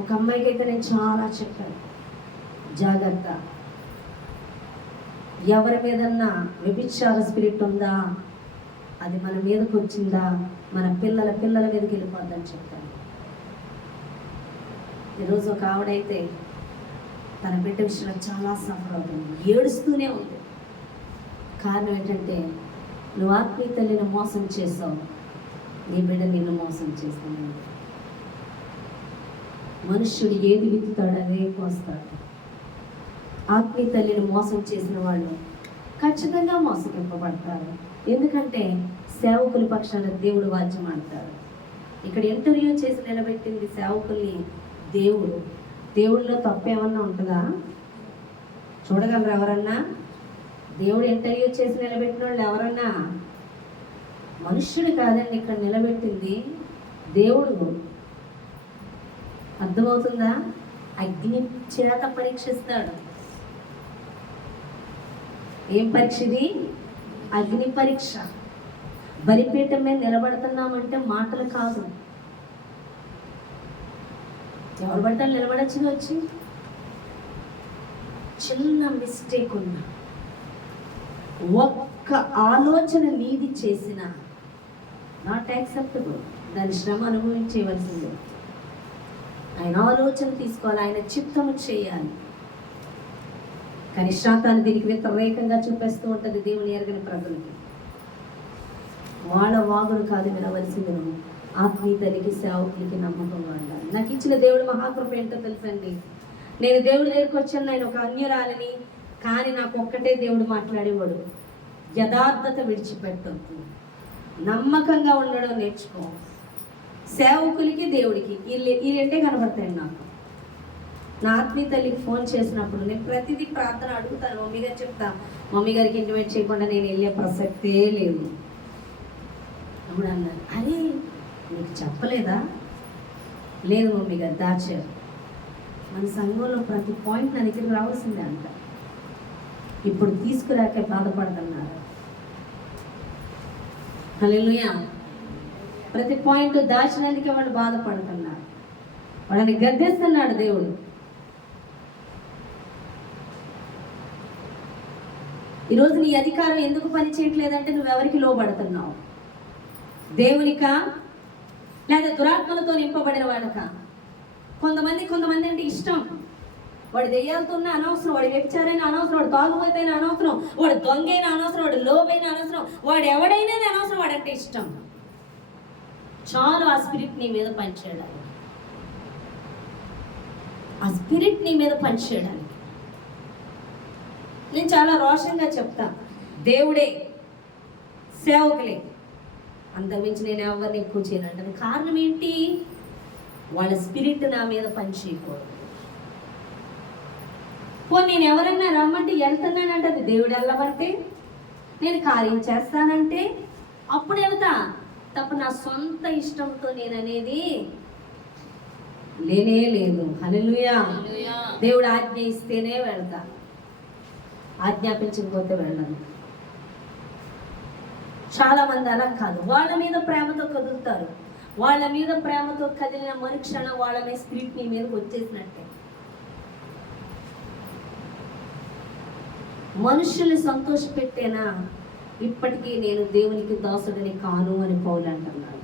ఒక అమ్మాయికి అయితే నేను చాలా చెప్పాను, జాగ్రత్త, ఎవరి మీదన్నా వ్యభిచార స్పిరిట్ ఉందా, అది మన మీదకి వచ్చిందా, మన పిల్లల మీదకి వెళ్ళిపోద్దని చెప్పాను. ఈరోజు ఒక ఆవిడైతే తన బిడ్డ విషయంలో చాలా సఫర్ అవుతుంది, ఏడుస్తూనే ఉంది. కారణం ఏంటంటే నువ్వు ఆత్మీయ తల్లిని మోసం చేసావు, నీ బిడ్డ నిన్ను మోసం చేస్తాను. మనుష్యుడు ఏది విత్తుతాడు అదే కోస్తాడు. ఆత్మీయ తల్లిని మోసం చేసిన వాళ్ళు ఖచ్చితంగా మోసగింపబడతారు. ఎందుకంటే సేవకుల పక్షాన దేవుడు వాద్యం ఆడతాడు. ఇక్కడ ఇంటర్వ్యూ చేసి నిలబెట్టింది సేవకుల్ని దేవుడిలో తప్పేమన్నా ఉంటుందా? చూడగలరు ఎవరన్నా? దేవుడు ఇంటర్వ్యూ చేసి నిలబెట్టిన వాళ్ళు ఎవరన్నా? మనుష్యుడు కాదండి ఇక్కడ నిలబెట్టింది, దేవుడు. అర్థమవుతుందా? అగ్ని చేత పరీక్షిస్తాడు. ఏం పరీక్ష ఇది? అగ్ని పరీక్ష. బలిపీఠం మీద నిలబడుతున్నామంటే మాటలు కాదు. ఎవరు పడితే నిలబడచ్చు. వచ్చి చిన్న మిస్టేక్ ఉన్నా, ఒక్క ఆలోచన నీది చేసిన నాట్ యాక్సెప్టబుల్, దాని శ్రమ అనుభవించేయవలసిందే. ఆయన ఆలోచన తీసుకోవాలి, ఆయన చిత్తము చేయాలి. కానీ శాతాన్ని దీనికి వ్యతిరేకంగా చూపిస్తూ ఉంటుంది దేవుని ఎరగని ప్రజలకి. వాళ్ళ వాగులు కాదు వినవలసింది, ఆత్మీయ తల్లికి సేవకులకి నమ్మకం ఉండాలి. నాకు ఇచ్చిన దేవుడు మహాకృప ఏంటో తెలుసండి. నేను దేవుడి దగ్గరికి వచ్చాను, నేను ఒక అన్యురాలని, కానీ నాకు ఒక్కటే దేవుడు మాట్లాడేవాడు, యథార్థత విడిచిపెట్టొద్దు, నమ్మకంగా ఉండడం నేర్చుకో. సేవకులకి దేవుడికి ఈ రెండే కనబడతాయి నాకు. నా ఆత్మీయ తల్లికి ఫోన్ చేసినప్పుడు నేను ప్రతిదీ ప్రార్థన అడుగుతాను. మమ్మీ గారు చెప్తా, మమ్మీ గారికి ఇంటిమేట్ చేయకుండా నేను వెళ్ళే ప్రసక్తే లేదు. అప్పుడు అన్నారు, అరే నీకు చెప్పలేదా? లేదు మమ్మీ గారు, దాచారు. మన సంఘంలో ప్రతి పాయింట్ నా దగ్గరికి రావాల్సిందే అంట. ఇప్పుడు తీసుకురాకే బాధపడుతున్నారు. హల్లెలూయా. ప్రతి పాయింట్ దాచినందుకే వాళ్ళు బాధపడుతున్నారు. వాళ్ళని గద్దేస్తున్నాడు దేవుడు. ఈరోజు నీ అధికారం ఎందుకు పని చేయట్లేదంటే నువ్వెవరికి లోబడుతున్నావు? దేవునికా లేదా దురాత్మలతో నింపబడిన వాళ్ళకా? కొంతమంది అంటే ఇష్టం. వాడు దెయ్యాలతోనే అనవసరం, వాడు వ్యభిచారైనా అనవసరం, వాడు తాగుబోతైనా అనవసరం, వాడు దొంగైనా అనవసరం, వాడు లోబైనా అనవసరం, వాడు ఎవడైనా అనవసరం, వాడంటే ఇష్టం. చాలు ఆ స్పిరిట్ నీ మీద పనిచేయడానికి, ఆ స్పిరిట్ నీ మీద పనిచేయడానికి. నేను చాలా రోషంగా చెప్తా, దేవుడే, సేవకులే, అంతమించి నేను ఎవరిని ఎక్కువ చేయనంటాను. కారణం ఏంటి? వాళ్ళ స్పిరిట్ నా మీద పనిచేయకూడదు. నేను ఎవరన్నా రమ్మంటే వెళ్తున్నానంటే అది దేవుడు వెళ్ళమంటే, నేను కార్యం చేస్తానంటే అప్పుడు వెళ్తా తప్ప నా సొంత ఇష్టంతో నేను అనేది లేనే లేదు. హల్లెలూయా. దేవుడు ఆజ్ఞ ఇస్తేనే వెళ్తా, ఆజ్ఞాపించకపోతే వెళ్ళను. చాలా మంది అలా కాదు, వాళ్ళ మీద ప్రేమతో కదులుతారు. వాళ్ళ మీద ప్రేమతో కదిలిన మరుక్షణం వాళ్ళ మీద స్పిరిట్ నీ మీదకి వచ్చేసినట్టే. మనుషుల్ని సంతోషపెట్టేనా, ఇప్పటికీ నేను దేవునికి దాసుడిని కాను అని పౌలు అంటున్నాడు.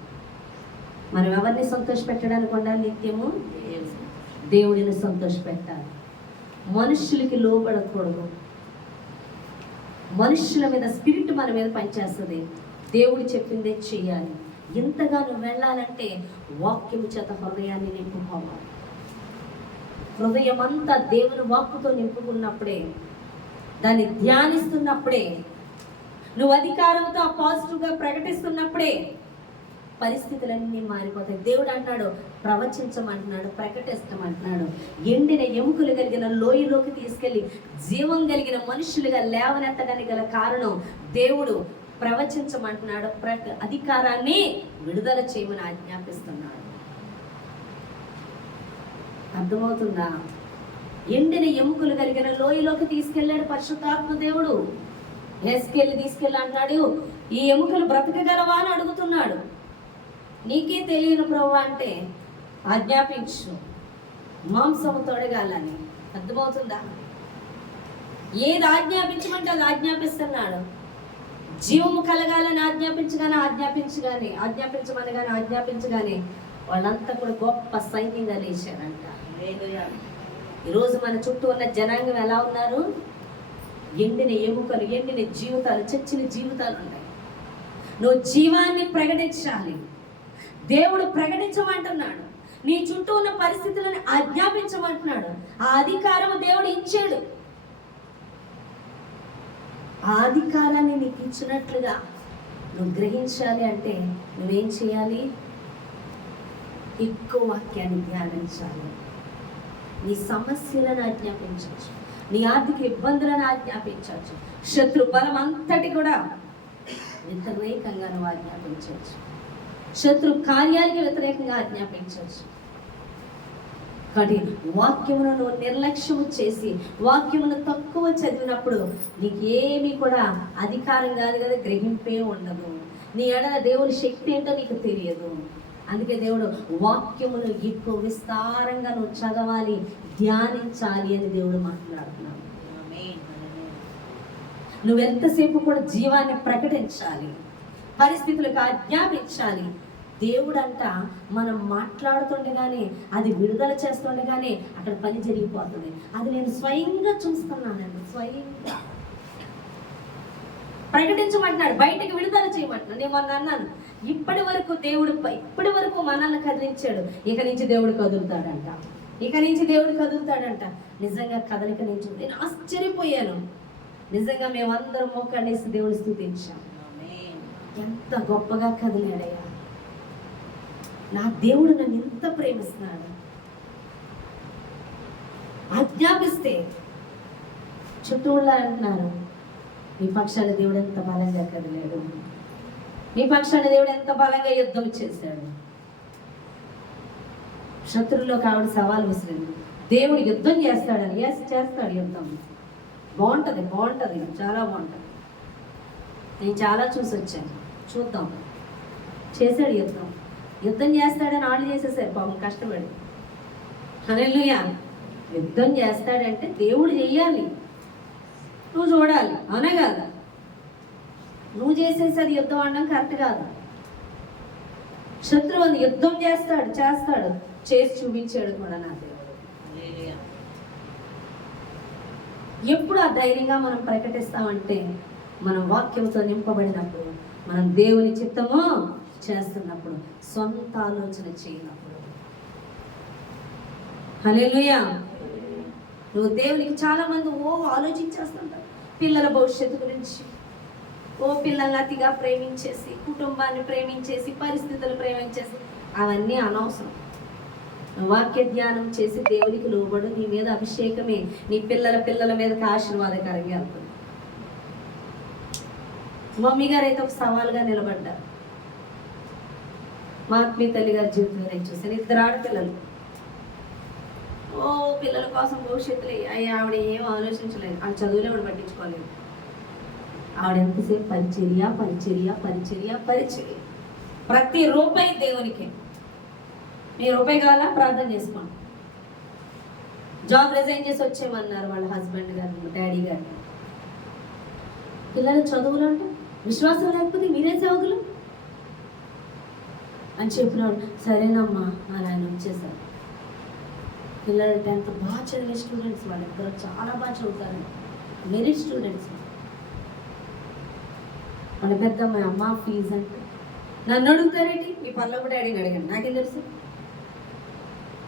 మనం ఎవరిని సంతోషపెట్టడానికి ఉండాలి? నిత్యము దేవుడిని సంతోషపెట్టాలి. మనుషులకి లోబడకూడదు. మనుషుల మీద స్పిరిట్ మన మీద పనిచేస్తుంది. దేవుడు చెప్పిందే చెయ్యాలి. ఇంతగా నువ్వు వెళ్ళాలంటే వాక్యము చేత హృదయాన్ని నింపుకోవాలి. హృదయం అంతా దేవుని వాక్కుతో నింపుకున్నప్పుడే, దాన్ని ధ్యానిస్తున్నప్పుడే, నువ్వు అధికారంతో పాజిటివ్గా ప్రకటిస్తున్నప్పుడే పరిస్థితులన్నీ మారిపోతాయి. దేవుడు అంటున్నాడు ప్రవచించమంటున్నాడు, ప్రకటిస్తామంటున్నాడు. ఎండిన ఎముకలు కలిగిన లోయలోకి తీసుకెళ్ళి జీవం కలిగిన మనుషులుగా లేవనెత్తడానికి గల కారణం దేవుడు ప్రవచించమంటున్నాడు, అధికారాన్ని విడుదల చేయమని ఆజ్ఞాపిస్తున్నాడు. అర్థమవుతుందా? ఎండిన ఎముకలు కలిగిన లోయలోకి తీసుకెళ్ళాడు పరిశుద్ధాత్మ దేవుడు. ఎస్కెళ్ళి తీసుకెళ్ళి అంటాడు, ఈ ఎముకలు బ్రతకగలవా అని అడుగుతున్నాడు. నీకే తెలియని ప్రభువా అంటే ఆజ్ఞాపించు, మాంసము తొడగాలని. అర్థమవుతుందా? ఏది ఆజ్ఞాపించమంటే అది ఆజ్ఞాపిస్తున్నాడు. జీవము కలగాలని ఆజ్ఞాపించగానే వాళ్ళంతా కూడా గొప్ప సైన్యంగా లేచారంట. ఈరోజు మన చుట్టూ ఉన్న జనాంగం ఎలా ఉన్నారు? ఎండిన ఎముకలు, ఎండిన జీవితాలు, చచ్చిన జీవితాలు ఉన్నాయి. నువ్వు జీవాన్ని ప్రకటించాలి. దేవుడు ప్రకటించమంటున్నాడు. నీ చుట్టూ ఉన్న పరిస్థితులను ఆజ్ఞాపించమంటున్నాడు. ఆ అధికారం దేవుడు ఇచ్చాడు. ఆ అధికారాన్ని నీకు ఇచ్చినట్లుగా నువ్వు గ్రహించాలి అంటే నువ్వేం చేయాలి? ఎక్కువ వాక్యాన్ని ధ్యానించాలి. నీ సమస్యలను ఆజ్ఞాపించవచ్చు, నీ ఆర్థిక ఇబ్బందులను ఆజ్ఞాపించవచ్చు, శత్రు బలం అంతటి కూడా వ్యతిరేకంగా నువ్వు ఆజ్ఞాపించవచ్చు, శత్రు కార్యాలకి వ్యతిరేకంగా ఆజ్ఞాపించవచ్చు. కానీ వాక్యమును నువ్వు నిర్లక్ష్యము చేసి వాక్యమును తక్కువ చదివినప్పుడు నీకేమీ కూడా అధికారం కాదు కదా, గ్రహింపే ఉండదు. నీ ఎడల దేవుని శక్తి ఏంటో నీకు తెలియదు. అందుకే దేవుడు వాక్యమును ఎక్కువ విస్తారంగా నువ్వు చదవాలి, ధ్యానించాలి అని దేవుడు మాట్లాడుతున్నాడు. నువ్వు ఎంతసేపు కూడా జీవాన్ని ప్రకటించాలి, పరిస్థితులకు ఆజ్ఞాపించాలి. దేవుడంట మనం మాట్లాడుతుండగానే, అది విడుదల చేస్తుండగానే అక్కడ పని జరిగిపోతుంది. అది నేను స్వయంగా చూస్తున్నానండి. స్వయంగా ప్రకటించమంటున్నాడు, బయటకు విడుదల చేయమంటున్నాడు. నేను మొన్న అన్నాను, ఇప్పటి వరకు మనల్ని కదిలించాడు, ఇక నుంచి దేవుడు కదులుతాడంట. నిజంగా కదలిక నుంచి నేను ఆశ్చర్యపోయాను. నిజంగా మేమందరం మోకాళ్ళేసి దేవుని స్తుతించాం. ఎంత గొప్పగా కదిలాడయ్యా, నా దేవుడు నన్ను ఎంత ప్రేమిస్తున్నాడు. ఆజ్ఞాపిస్తే చుట్టూ అంటున్నారు, మీ పక్షాన దేవుడు ఎంత బలంగా కదిలాడు, మీ పక్షాన దేవుడు ఎంత బలంగా యుద్ధం చేశాడు. శత్రువులోకి ఆవిడ సవాల్ విసిరింది, దేవుడు యుద్ధం చేస్తాడని. చేస్తాడు యుద్ధం. బాగుంటుంది, చాలా బాగుంటుంది. నేను చాలా చూసి వచ్చాను, చూద్దాం. చేశాడు యుద్ధం చేస్తాడని ఆళ్ళు చేసేసారు పాపం కష్టపడి. హల్లెలూయా. యుద్ధం చేస్తాడంటే దేవుడు చెయ్యాలి, నువ్వు చూడాలి, అవునా కాదా? నువ్వు చేసేసి అది యుద్ధం అనడం కరెక్ట్ కాదు. శత్రువు యుద్ధం చేస్తాడు, చేసి చూపించాడు కూడా నా దేవుడు. ఎప్పుడు ఆ ధైర్యంగా మనం ప్రకటిస్తామంటే మనం వాక్యంతో నింపబడినప్పుడు, మనం దేవుని చిత్తము చేస్తున్నప్పుడు, సొంత ఆలోచన చేయనప్పుడు. హల్లెలూయా. నువ్వు దేవునికి చాలా మంది ఆలోచించేస్తుంటారు పిల్లల భవిష్యత్తు గురించి. పిల్లల్ని అతిగా ప్రేమించేసి, కుటుంబాన్ని ప్రేమించేసి, పరిస్థితులు ప్రేమించేసి, అవన్నీ అనవసరం. వాక్య ధ్యానం చేసి దేవునికి లోబడు. నీ మీద అభిషేకమే నీ పిల్లల మీదకి ఆశీర్వాదకరంగా ఉంటుంది. మమ్మీ గారు అయితే ఒక సవాలుగా నిలబడ్డారు. మా ఆత్మీయ తల్లి గారి జీవితంలో నేను చూసాను. 2 ఆడపిల్లలు, ఓ పిల్లల కోసం భవిష్యత్తులే అయ్యి ఆవిడ ఏం ఆలోచించలేదు, ఆవిడ చదువులే కూడా పట్టించుకోలేదు. ఆవిడ ఎంతసేపు పరిచర్య పరిచర్య పరిచర్య పరిచర్య. ప్రతి రూపాయి దేవునికి. మీ రూపాయి కావాలా ప్రార్థన చేసుకోండి. జాబ్ రిజైన్ చేసి వచ్చేయమన్నారు వాళ్ళ హస్బెండ్ గారు, డాడీ గారు. పిల్లల చదువులు అంటే విశ్వాసం లేకపోతే మీరే సేవకులు అని చెప్పినాడు. సరేనమ్మా అని ఆయన వచ్చేసారు. పిల్లలు 10th బాగా చదివే స్టూడెంట్స్, వాళ్ళిద్దరు చాలా బాగా చదువుతారు, మెరిట్ స్టూడెంట్స్. వాళ్ళ పెద్దమ్మాయి అమ్మ ఫీజు అంటే నన్ను అడుగుతారేంటి, మీ పనులకు డాడీని అడిగాను, నాకేం తెలుసు.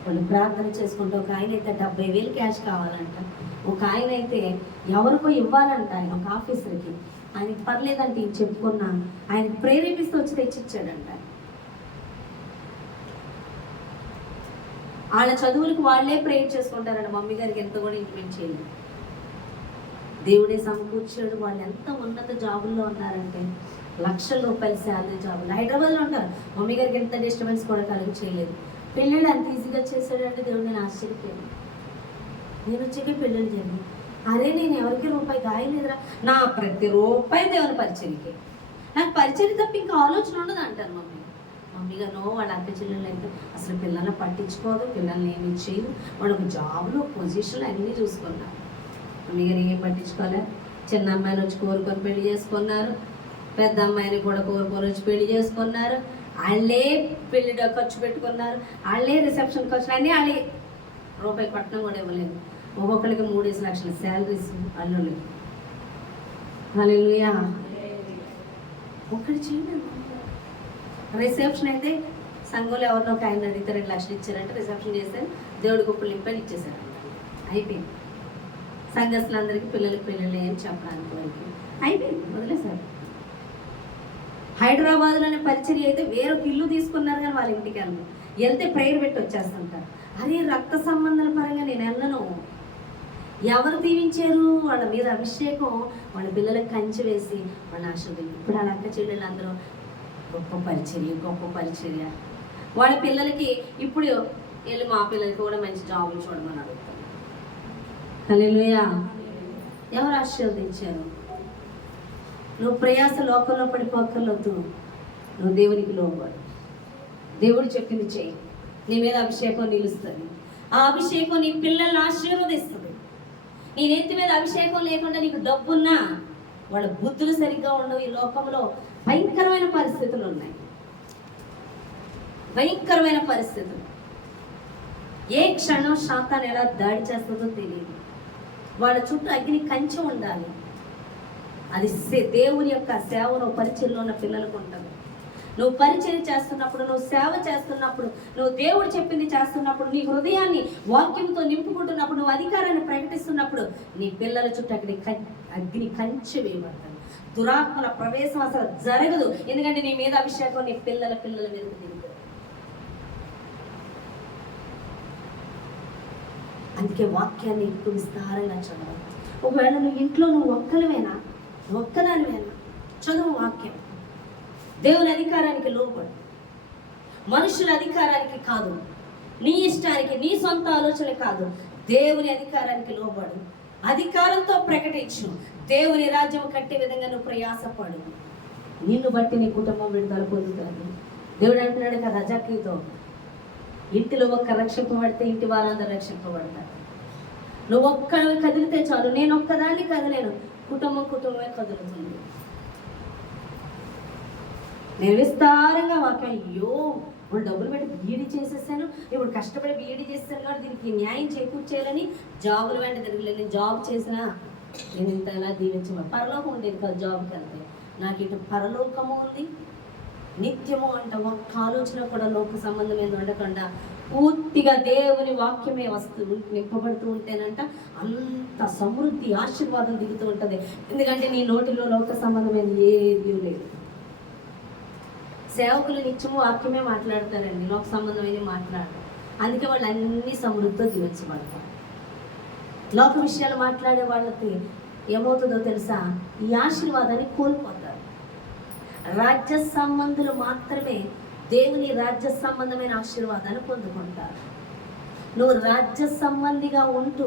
వాళ్ళు ప్రార్థన చేసుకుంటే ఒక ఆయన అయితే 70,000 క్యాష్ కావాలంట, ఒక ఆయన అయితే ఎవరికో ఇవ్వాలంట, ఆయన ఒక ఆఫీసర్కి. ఆయనకి పర్లేదంటే ఇది చెప్పుకున్నా, ఆయన ప్రేరేపిస్తూ వచ్చి తెచ్చిచ్చాడంట. వాళ్ళ చదువులకు వాళ్ళే ప్రేర్ చేసుకుంటారంట, మమ్మీ గారికి ఎంత కూడా ఇంప్లిమెంట్ చేయలేదు. దేవుడే సమకూర్చాడు. వాళ్ళు ఎంత ఉన్నత జాబుల్లో ఉన్నారంటే లక్షల రూపాయల శాలరీ జాబులు. హైదరాబాద్లో ఉంటారు, మమ్మీ గారికి ఎంత డిస్టర్బెన్స్ కూడా కలిగి చేయలేదు. పెళ్ళిళ్ళు అంత ఈజీగా చేశాడంటే దేవుడు నేను ఆశ్చర్యపోయాను. నేను వచ్చాకే పెళ్ళిళ్ళు జరిగింది. అరే నేను ఎవరికి రూపాయి దాయలేదురా, నా ప్రతి రూపాయి దేవుని పరిచర్యకి. నాకు పరిచర్య తప్ప ఇంకా ఆలోచన ఉండదు అంటారు మమ్మీ. మమ్మీ గారు వాళ్ళ అక్క చెల్లెళ్ళు అయితే అసలు పిల్లల్ని పట్టించుకోదు, పిల్లల్ని ఏమి చేయదు, వాళ్ళకు జాబులు పొజిషన్లు అన్నీ చూసుకున్నారు. మమ్మీ గారు ఏం పట్టించుకోలే. చిన్న అమ్మాయిని వచ్చి కోరుకొని పెళ్లి చేసుకున్నారు, పెద్ద అమ్మాయిని కూడా కోరుకొని వచ్చి పెళ్లి చేసుకున్నారు. వాళ్ళే పెళ్లి ఖర్చు పెట్టుకున్నారు, వాళ్ళే రిసెప్షన్ ఖర్చులు అన్నీ వాళ్ళే. రూపాయి పట్టణం కూడా ఇవ్వలేదు. ఒక్కొక్కరికి 3 లక్షల శాలరీస్ అల్లుళ్ళకి. హల్లెలూయా. ఒక్కడి చేయండి. రిసెప్షన్ అయితే సంఘంలో ఎవరినో ఒక ఆయన అడిగితే 2 లక్షలు ఇచ్చారంటే రిసెప్షన్ చేశారు, దేవుడి గొప్పలు నింపని ఇచ్చేసారు, అయిపోయింది. సంఘస్థులందరికీ పిల్లలకి పెళ్ళిళ్ళు ఏం చెప్పడానికి వరకు అయిపోయింది, వదిలేశారు. హైదరాబాద్లోనే పరిచర్య అయితే వేరొక ఇల్లు తీసుకున్నారు, కానీ వాళ్ళ ఇంటికి వెళ్తే ప్రేయర్ పెట్టి వచ్చేస్తుంటారు. అదే రక్త సంబంధాల పరంగా నేను వెళ్ళను. ఎవరు దీవించారు? వాళ్ళ మీద అభిషేకం, వాళ్ళ పిల్లలకు కంచె వేసి వాళ్ళ ఆశీర్వదించారు. ఇప్పుడు వాళ్ళ అక్క చెల్లెళ్ళు అందరూ గొప్ప పరిచర్య, గొప్ప పరిచర్య. వాళ్ళ పిల్లలకి ఇప్పుడు వెళ్ళి మా పిల్లలకి కూడా మంచి జాబులు చూడమని అడుగుతారు. హల్లెలూయా. ఎవరు ఆశీర్వదించారు? నువ్వు ప్రయాస లోకంలో పడిపోకర్లొద్దు, నువ్వు దేవునికి లోబడు. దేవుడు చెప్పింది చెయ్యి, నీ మీద అభిషేకం నిలుస్తుంది. ఆ అభిషేకం నీ పిల్లల్ని ఆశీర్వదిస్తుంది. నీ నెత్తి మీద అభిషేకం లేకుండా నీకు డబ్బున్నా వాళ్ళ బుద్ధులు సరిగ్గా ఉండవు. ఈ లోకంలో భయంకరమైన పరిస్థితులు ఉన్నాయి, భయంకరమైన పరిస్థితులు. ఏ క్షణం శాతాన్ని ఎలా దాడి చేస్తుందో తెలియదు. వాళ్ళ చుట్టూ అగ్ని కంచె ఉండాలి. అది దేవుని యొక్క సేవలో పరిచయంలో ఉన్న పిల్లలకు ఉంటుంది. నువ్వు పరిచయం చేస్తున్నప్పుడు, నువ్వు సేవ చేస్తున్నప్పుడు, నువ్వు దేవుడు చెప్పింది చేస్తున్నప్పుడు, నీ హృదయాన్ని వాక్యంతో నింపుకుంటున్నప్పుడు, నువ్వు అధికారాన్ని ప్రకటిస్తున్నప్పుడు నీ పిల్లల చుట్టూ అగ్ని కంచె వేయబడతాడు. దురాత్మల ప్రవేశం అసలు జరగదు. ఎందుకంటే నీ మీద అభిషేకం నీ పిల్లల మీదకి దిగుతుంది. అందుకే వాక్యాన్ని ఇప్పుడు విస్తారంగా చదవాలి. ఒకవేళ నువ్వు ఇంట్లో నువ్వు ఒక్కదానివేనా చదువు వాక్యం. దేవుని అధికారానికి లోబడు, మనుషుల అధికారానికి కాదు, నీ ఇష్టానికి నీ సొంత ఆలోచన కాదు, దేవుని అధికారానికి లోబడు. అధికారంతో ప్రకటించు. దేవుని రాజ్యం కట్టే విధంగా నువ్వు ప్రయాసపడు. నిన్ను బట్టి నీ కుటుంబం విడుదల పొందుతుంది. దేవుడు అంటున్నాడు కదా జక్కీతో, ఇంటిలో ఒక్క రక్షింపబడితే ఇంటి వాళ్ళందరూ రక్షింపబడతారు. నువ్వు ఒక్కడివి కదిలితే చాలు. నేను ఒక్కదాన్ని కదలేను, కుటుంబమే కదులుతుంది. నేను విస్తారంగా వాక్యం, అయ్యో ఇప్పుడు డబ్బులు పెట్టి బీఈడీ చేసేసాను, ఇప్పుడు కష్టపడి బీఈడీ చేస్తాను కాబట్టి దీనికి న్యాయం చేకూర్చేయాలని జాబులు వెంట తిరగలేదు. నేను జాబ్ చేసినా నేను ఇంతలా దీవించమని పరలోకం ఉండేది కదా. జాబ్కి వెళ్తే నాకు ఇటు పరలోకము ఉంది, నిత్యము అంట. ఒక్క ఆలోచన కూడా లోక సంబంధం ఏదో ఉండకుండా పూర్తిగా దేవుని వాక్యమే నింపబడుతూ ఉంటేనంట అంత సమృద్ధి ఆశీర్వాదం దిగుతూ ఉంటుంది. ఎందుకంటే నీ నోటిలో లోక సంబంధమైనది ఏది లేదు. సేవకులు నిత్యము వాక్యమే మాట్లాడతారండి, లోక సంబంధమైన మాట్లాడతారు. అందుకే వాళ్ళు అన్ని సమృద్ధితో దీవించబడతారు. లోక విషయాలు మాట్లాడే వాళ్ళకి ఏమవుతుందో తెలుసా? ఈ ఆశీర్వాదాన్ని కోల్పోతారు. రాజ్య సంబంధులు మాత్రమే దేవుని రాజ్య సంబంధమైన ఆశీర్వాదాన్ని పొందుకుంటారు. నువ్వు రాజ్య సంబంధిగా ఉంటూ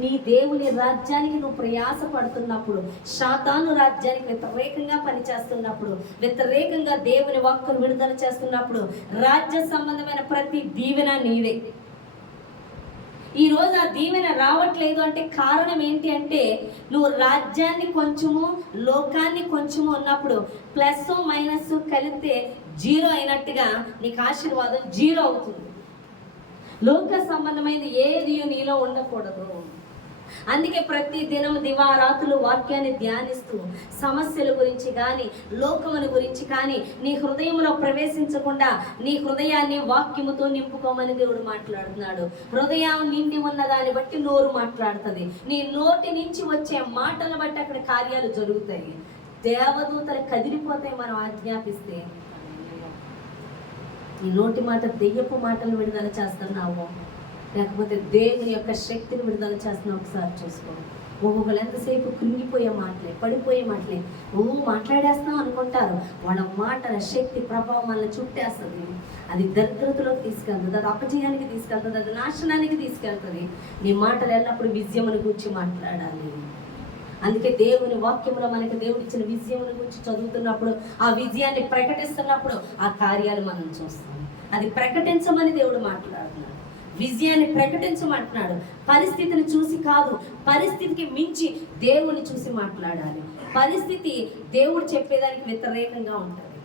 నీ దేవుని రాజ్యానికి నువ్వు ప్రయాస పడుతున్నప్పుడు, సాతాను రాజ్యానికి వ్యతిరేకంగా పనిచేస్తున్నప్పుడు, వ్యతిరేకంగా దేవుని వాక్కును విడుదల చేస్తున్నప్పుడు రాజ్య సంబంధమైన ప్రతి దీవెన నీదే. ఈరోజు ఆ దీవెన రావట్లేదు అంటే కారణం ఏంటి అంటే, నువ్వు రాజ్యాన్ని కొంచెము లోకాన్ని కొంచెము ఉన్నప్పుడు ప్లస్ మైనస్ కలిపితే జీరో అయినట్టుగా నీకు ఆశీర్వాదం జీరో అవుతుంది. లోక సంబంధమైన ఏది నీలో ఉండకూడదు. అందుకే ప్రతి దినం దివారాత్రులు వాక్యాన్ని ధ్యానిస్తూ సమస్యల గురించి కానీ లోకముల గురించి కానీ నీ హృదయంలో ప్రవేశించకుండా నీ హృదయాన్ని వాక్యముతో నింపుకోమని దేవుడు మాట్లాడుతున్నాడు. హృదయం నిండి ఉన్న దాన్ని బట్టి నోరు మాట్లాడుతుంది. నీ నోటి నుంచి వచ్చే మాటలను బట్టి అక్కడ కార్యాలు జరుగుతాయి. దేవదూతలు కదిలిపోతాయి మనం ఆజ్ఞాపిస్తే. నీ నోటి మాట దెయ్యపు మాటలు విడుదల చేస్తున్నావు, లేకపోతే దేవుని యొక్క శక్తిని విడుదల చేస్తున్నావు ఒకసారి చూసుకో. ఒక్కొక్కరు ఎంతసేపు కృంగిపోయే మాటలే, పడిపోయే మాటలే, మాట్లాడేస్తున్నాం అనుకుంటారు. వాళ్ళ మాటల శక్తి ప్రభావం మనల్ని చుట్టేస్తుంది. అది దరిద్రతలోకి తీసుకెళ్తుంది, అది అపజయానికి తీసుకెళ్తుంది, అది నాశనానికి తీసుకెళ్తుంది. నీ మాటలు ఎల్లప్పుడూ విజయమును గురించి మాట్లాడాలి. అందుకే దేవుని వాక్యంలో మనకి దేవుడు ఇచ్చిన విజయమును గురించి చదువుతున్నప్పుడు, ఆ విజయాన్ని ప్రకటిస్తున్నప్పుడు ఆ కార్యాలు మనం చూస్తాం. అది ప్రకటించమని దేవుడు మాట్లాడుతున్నాడు. విజయాన్ని ప్రకటించమంటున్నాడు. పరిస్థితిని చూసి కాదు, పరిస్థితికి మించి దేవుని చూసి మాట్లాడాలి. పరిస్థితి దేవుడు చెప్పేదానికి వ్యతిరేకంగా ఉంటుంది.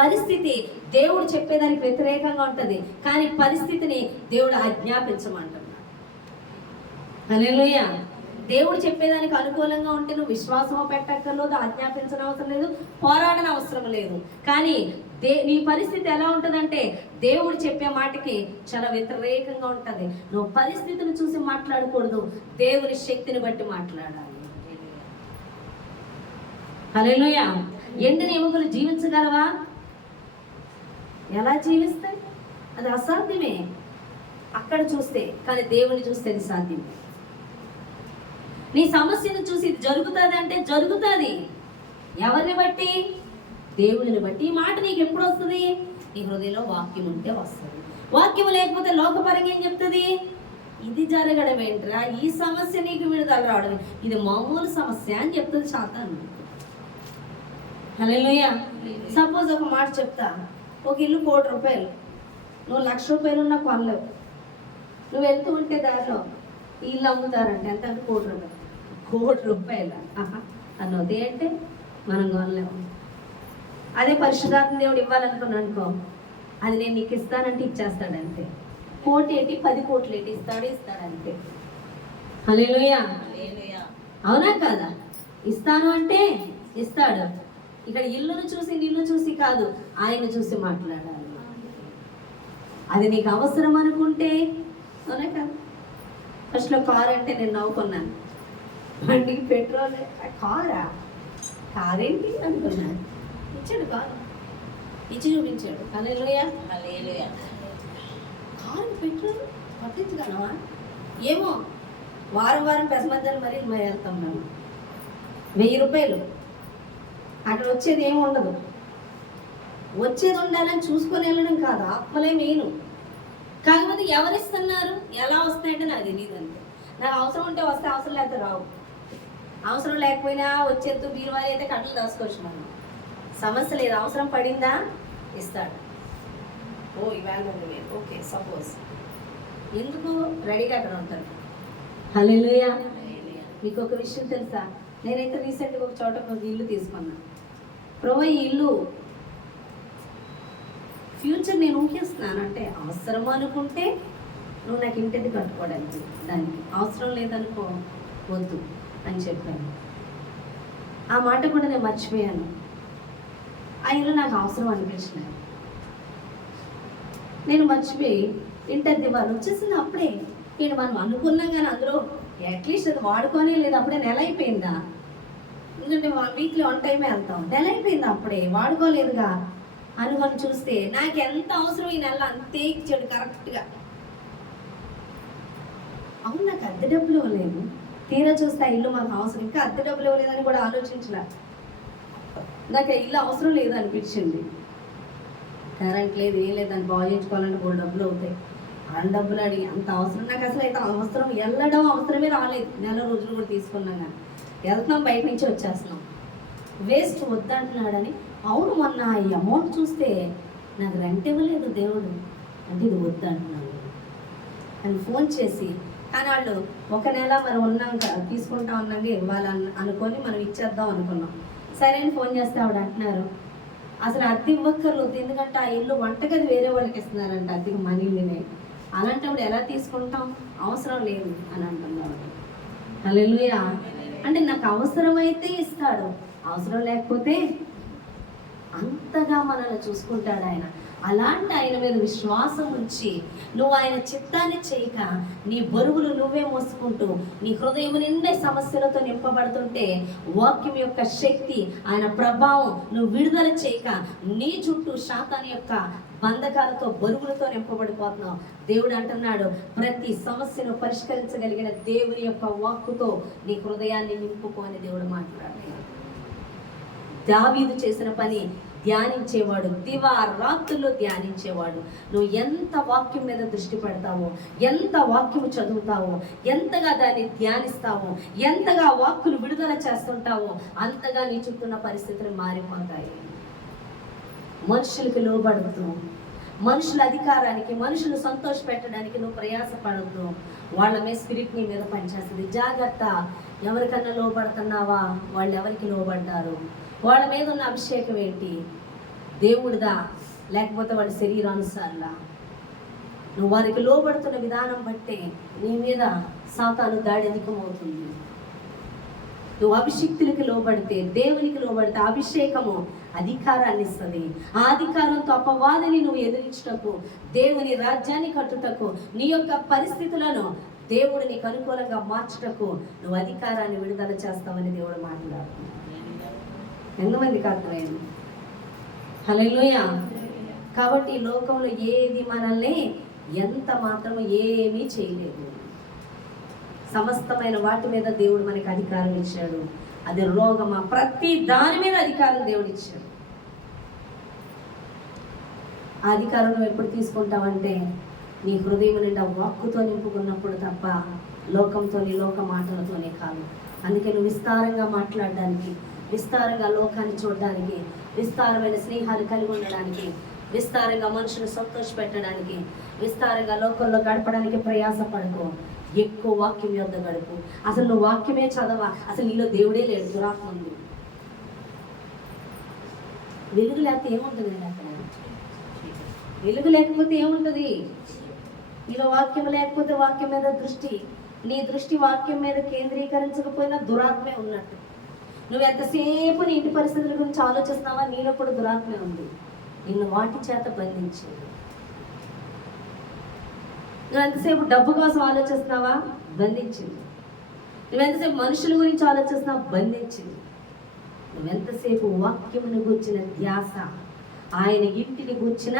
పరిస్థితి దేవుడు చెప్పేదానికి వ్యతిరేకంగా ఉంటుంది, కానీ పరిస్థితిని దేవుడు ఆజ్ఞాపించమంటున్నాడు. హల్లెలూయా. దేవుడు చెప్పేదానికి అనుకూలంగా ఉంటే నువ్వు విశ్వాసమో పెట్టక్కర్లేదు, ఆజ్ఞాపించని అవసరం లేదు, పోరాడని అవసరం లేదు. కానీ నీ పరిస్థితి ఎలా ఉంటుందంటే దేవుడు చెప్పే మాటకి చాలా వ్యతిరేకంగా ఉంటుంది. నువ్వు పరిస్థితిని చూసి మాట్లాడకూడదు, దేవుని శక్తిని బట్టి మాట్లాడాలి. హల్లెలూయా. ఎండిన ఎముకలు జీవించగలవా? ఎలా జీవిస్తాయి? అది అసాధ్యమే అక్కడ చూస్తే, కానీ దేవుని చూస్తే అది సాధ్యమే. నీ సమస్యను చూసి ఇది జరుగుతుంది అంటే జరుగుతుంది. ఎవరిని బట్టి? దేవుడిని బట్టి. ఈ మాట నీకు ఎప్పుడు వస్తుంది? నీ హృదయంలో వాక్యం ఉంటే వస్తుంది. వాక్యం లేకపోతే లోకపరంగా ఏం చెప్తుంది? ఇది జరగడం ఏంట్రా, ఈ సమస్య నీకు విడుదల రావడం, ఇది మామూలు సమస్య అని చెప్తుంది సాతాను. హల్లెలూయా. సపోజ్ ఒక మాట చెప్తా, ఒక ఇల్లు 1 కోటి రూపాయలు, నువ్వు 1,00,000 రూపాయలు ఉన్న కొనలేవు. నువ్వు వెళ్తూ ఉంటే దారిలో ఇల్లు అమ్ముతారంటే ఎంత? 1 కోటి రూపాయలు. 1 కోటి రూపాయలు అన్నది అంటే మనం కొనలేము. అదే పరిశుద్ధాత్మ దేవుడు ఇవ్వాలనుకున్నాను అనుకో, అది నేను నీకు ఇస్తానంటే ఇచ్చేస్తాడంతే. 1 కోటి ఏంటి, 10 కోట్లు ఏంటి, ఇస్తాడంతే. హల్లెలూయా. అవునా కాదా? ఇస్తాను అంటే ఇస్తాడు. ఇక్కడ ఇల్లును చూసి నిన్ను చూసి కాదు, ఆయన చూసి మాట్లాడాలి. అది నీకు అవసరం అనుకుంటే, అవునా కాదు? ఫస్ట్లో కారు అంటే నేను నవ్వుకున్నాను. బండికి పెట్రోల్, కారేంటి అనుకున్నాను. ఇచ్చాడు కారు, ఇచ్చి చూపించాడు. హల్లెలూయా. కారు పెట్రోల్ పట్టించగలవా? ఏమో వారం పెసమద్దలు మరి వెళ్తాం మేము. 1000 రూపాయలు అక్కడ వచ్చేది ఏమి ఉండదు. వచ్చేది ఉండాలని చూసుకొని వెళ్ళడం కాదు, ఆత్మలే మెయిన్. కాకపోతే ఎవరిస్తున్నారు, ఎలా వస్తాయంటే నాకు తెలియదు అంతే. నాకు అవసరం ఉంటే వస్తే, అవసరం లేకపోతే రావు. అవసరం లేకపోయినా వచ్చేద్దు, బీరువారి అయితే కట్టలు దాచుకోవచ్చు మనం. సమస్య లేదు, అవసరం పడిందా ఇస్తాడు. ఇవాళ 2,000, ఓకే సపోజ్. ఎందుకు రెడీగా అక్కడ ఉంటాను. హల్లెలూయా. మీకు ఒక విషయం తెలుసా? నేనైతే రీసెంట్గా ఒక చోట ఒక ఇల్లు తీసుకున్నాను. ప్రభు, ఈ ఇల్లు ఫ్యూచర్ నేను ఊహిస్తున్నాను అంటే, అవసరం అనుకుంటే నువ్వు నాకు ఇంటిది కట్టుకోవడానికి, దానికి అవసరం లేదనుకో వద్దు అని చెప్పాను. ఆ మాట కూడా నేను మర్చిపోయాను. ఆ ఇల్లు నాకు అవసరం అనిపించినాను. నేను మర్చిపోయి ఇంటి వాళ్ళు వచ్చేసింది అప్పుడే. నేను మనం అనుకున్నాం కానీ అందులో అట్లీస్ట్ అది వాడుకోనే లేదు. అప్పుడే నెల అయిపోయిందా? ఎందుకంటే వీక్లీ 1 టైమే వెళ్తాం. నెల అయిపోయింది అప్పుడే, వాడుకోలేదుగా అనుకొని చూస్తే నాకు ఎంత అవసరం ఈ నెల అంతే ఇచ్చాడు కరెక్ట్గా. అవును, నాకు అద్దె డబ్బులు ఇవ్వలేదు. తీరా చూస్తే ఆ ఇల్లు మాకు అవసరం, ఇంకా అద్దె డబ్బులు ఇవ్వలేదని కూడా ఆలోచించిన. నాకు ఆ ఇల్లు అవసరం లేదు అనిపించింది. కరెంట్ లేదు, ఏం లేదు, దాన్ని బాగు చేయించుకోవాలంటే 3 డబ్బులు అవుతాయి. డబ్బులు అడిగి అంత అవసరం నాకు అసలు అయితే అవసరం వెళ్ళడం అవసరమే రాలేదు. నెల రోజులు కూడా తీసుకున్నాం కానీ వెళ్తున్నాం, బయట నుంచి వచ్చేస్తున్నాం, వేస్ట్ వద్దంటున్నాడని. అవును, మొన్న ఈ అమౌంట్ చూస్తే నాకు రెంట్ ఇవ్వలేదు దేవుడు, అంటే ఇది వద్దంటున్నాడు అని ఫోన్ చేసి, కానీ వాళ్ళు ఒక నెల మరి ఉన్నాక తీసుకుంటా ఉన్నాక ఇవ్వాలని అనుకొని మనం ఇచ్చేద్దాం అనుకున్నాం. సరే అని ఫోన్ చేస్తే ఆవిడ అంటున్నారు అసలు అద్దె ఇవ్వక్కర్లేదు, ఎందుకంటే ఆ ఇల్లు వంటగది వేరే వాళ్ళకి ఇస్తున్నారంట అద్దెకి మనీనే. అలాంటప్పుడు ఎలా తీసుకుంటాం, అవసరం లేదు అని అంటున్నాడు. హల్లెలూయా. అంటే నాకు అవసరమైతే ఇస్తాడు, అవసరం లేకపోతే అంతగా మనల్ని చూసుకుంటాడు ఆయన. అలాంటి ఆయన మీద విశ్వాసం ఉంచి నువ్వు ఆయన చిత్తాన్ని చేయక నీ బరువులు నువ్వే మోసుకుంటూ నీ హృదయం నిండే సమస్యలతో నింపబడుతుంటే వాక్యం యొక్క శక్తి, ఆయన ప్రభావం నువ్వు విడుదల చేయక నీ చుట్టూ శాతాన్ యొక్క బంధకాలతో బరువులతో నింపబడిపోతున్నావు. దేవుడు అంటున్నాడు ప్రతి సమస్యను పరిష్కరించగలిగిన దేవుని యొక్క వాక్కుతో నీ హృదయాన్ని నింపుకొని దేవుడు మాట్లాడుతున్నాడు. దావీదు చేసిన పని ధ్యానించేవాడు, దివారాత్రులు ధ్యానించేవాడు. నువ్వు ఎంత వాక్యం మీద దృష్టి పెడతావో, ఎంత వాక్యం చదువుతావో, ఎంతగా దాన్ని ధ్యానిస్తావో, ఎంతగా వాక్కులు విడుదల చేస్తుంటావో అంతగా నీ చుట్టూన్న పరిస్థితులు మారిపోతాయి. మనుషులకు లోబడుతూ, మనుషుల అధికారానికి, మనుషులు సంతోష పెట్టడానికి నువ్వు ప్రయాసపడద్దు. వాళ్ళ మీద స్పిరిట్ నీ మీద పనిచేస్తుంది. జాగ్రత్త. ఎవరికన్నా లోబడుతున్నావా, వాళ్ళు ఎవరికి లోబడ్డారు, వాళ్ళ మీద ఉన్న అభిషేకం ఏంటి, దేవుడిదా లేకపోతే వాళ్ళ శరీరానుసారులా? నువ్వు వారికి లోబడుతున్న విధానం బట్టే నీ మీద సాతాను దాడి అధికమవుతుంది. నువ్వు అభిషిక్తులకి లోబడితే, దేవునికి లోబడితే అభిషేకము అధికారాన్ని ఇస్తుంది. ఆ అధికారంతో అపవాదిని నువ్వు ఎదిరించుటకు, దేవుని రాజ్యాన్ని కట్టుటకు, నీ యొక్క పరిస్థితులను దేవుడు నీకు అనుకూలంగా మార్చుటకు నువ్వు అధికారాన్ని విడుదల చేస్తావని దేవుడు మాట్లాడుతున్నాడు. ఎంతమందికి అర్థమైంది? హల్లెలూయా. కాబట్టి ఈ లోకంలో ఏది మనల్ని ఎంత మాత్రము ఏమీ చేయలేదు. సమస్తమైన వాటి మీద దేవుడు మనకి అధికారం ఇచ్చాడు. అది రోగమా, ప్రతి దాని మీద అధికారం దేవుడు ఇచ్చాడు. ఆ అధికారం నువ్వు ఎప్పుడు తీసుకుంటావంటే నీ హృదయం నిండా వాక్కుతో నింపుకున్నప్పుడు తప్ప లోకంతోని, లోక మాటలతోనే కాదు. అందుకే నువ్వు విస్తారంగా మాట్లాడడానికి, విస్తారంగా లోకాన్ని చూడడానికి, విస్తారమైన స్నేహాలు కలిగి ఉండడానికి, విస్తారంగా మనుషులు సంతోష పెట్టడానికి, విస్తారంగా లోకంలో గడపడానికి ప్రయాసపడకు. ఎక్కువ వాక్యం యొద్ద గడుపు. అసలు నువ్వు వాక్యమే చదవా, అసలు నీలో దేవుడే లేడు, దురాత్మ ఉంది. వెలుగు లేకపోతే ఏముంటుంది? అక్కడ వెలుగు లేకపోతే ఏముంటుంది? నీలో వాక్యం లేకపోతే వాక్యం మీద దృష్టి, నీ దృష్టి వాక్యం మీద కేంద్రీకరించకపోయినా దురాత్మే ఉన్నట్టు. నువ్వు ఎంతసేపు నీ ఇంటి పరిస్థితుల గురించి ఆలోచిస్తున్నావా, నీలో కూడా దురాత్మే ఉంది. నిన్ను వాటి చేత బంధించింది. నువ్వు ఎంతసేపు డబ్బు కోసం ఆలోచిస్తున్నావా, బంధించింది. నువ్వెంతసేపు మనుషుల గురించి ఆలోచిస్తున్నావా, బంధించింది. నువ్వెంతసేపు వాక్యమును గూర్చిన ధ్యాస, ఆయన ఇంటిని గూర్చిన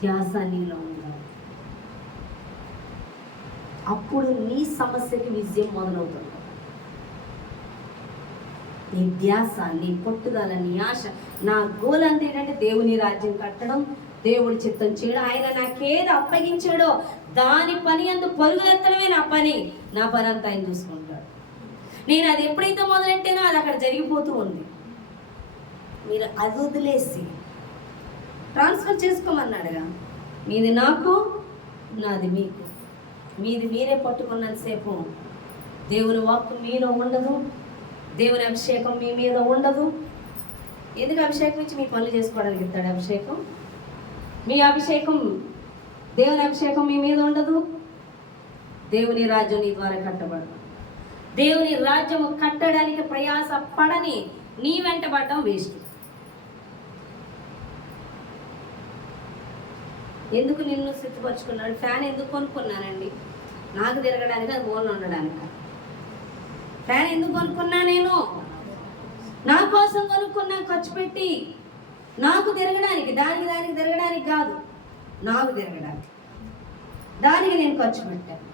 ధ్యాస నీలో ఉండాలి. అప్పుడు నీ సమస్యకి విజయం మొదలవుతుంది. నీ ధ్యాస, నీ పట్టుదల, నీ ఆశ, నా గోల్ అంతా ఏంటంటే దేవుని రాజ్యం కట్టడం, దేవుడి చిత్తం చేయడం. ఆయన నాకేది అప్పగించాడో దాని పని అందు పరుగులెత్తడమే నా పని. నా పని అంతా ఆయన చూసుకుంటాడు. నేను అది ఎప్పుడైతే మొదలెట్టానో అది అక్కడ జరిగిపోతూ ఉంది. మీరు అది వదిలేసి ట్రాన్స్ఫర్ చేసుకోమన్నాడుగా. మీది నాకు, నాది మీకు. మీది మీరే పట్టుకున్నంతసేపు దేవుని వాక్కు మీలో ఉండదు, దేవుని అభిషేకం మీ మీద ఉండదు. ఎందుకు అభిషేకం ఇచ్చి మీ పనులు చేసుకోవడానికి ఇస్తాడు అభిషేకం? మీ అభిషేకం, దేవుని అభిషేకం మీ మీద ఉండదు. దేవుని రాజ్యం నీ ద్వారా కట్టబడదు. దేవుని రాజ్యము కట్టడానికి ప్రయాస పడని నీ వెంటబడడం వేస్ట్. ఎందుకు నిన్ను సిద్ధపరచుకున్నాడు? ఫ్యాన్ ఎందుకు కొనుక్కున్నానండి? నాకు తిరగడానికి, అది మూలన ఉండడానికి. ఫ్యాన్ ఎందుకు కొనుక్కున్నా? నేను నా కోసం కొనుక్కున్నా, ఖర్చు పెట్టి. నాకు తిరగడానికి, దానికి తిరగడానికి కాదు, నాకు తిరగడానికి. దానికి నేను ఖర్చు పెట్టాను,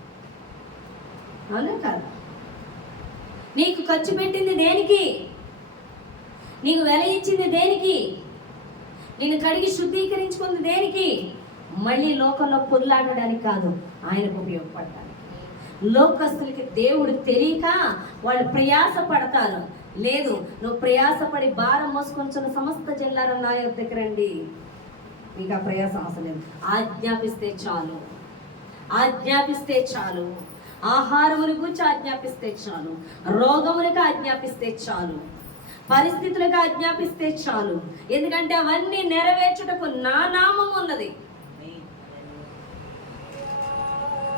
అవునా కాదు? నీకు ఖర్చు పెట్టింది దేనికి? నీకు వెల ఇచ్చింది దేనికి? నిన్ను కడిగి శుద్ధీకరించుకుంది దేనికి? మళ్ళీ లోకంలో పొర్లాడడానికి కాదు, ఆయనకు ఉపయోగపడతారు. లోకస్తులకి దేవుడు తెలియక వాళ్ళు ప్రయాస పడతారు. లేదు, నువ్వు ప్రయాసపడి భారం మోసుకొంచున్న సమస్త జనులారా నా యొద్దకు రండి, మీకు ఆ ప్రయాస అవసరం లేదు. ఆజ్ఞాపిస్తే చాలు, ఆజ్ఞాపిస్తే చాలు. ఆహారముల గురించి ఆజ్ఞాపిస్తే చాలు, రోగములకు ఆజ్ఞాపిస్తే చాలు, పరిస్థితులకు ఆజ్ఞాపిస్తే చాలు. ఎందుకంటే అవన్నీ నెరవేర్చుటకు నా నామం ఉన్నది.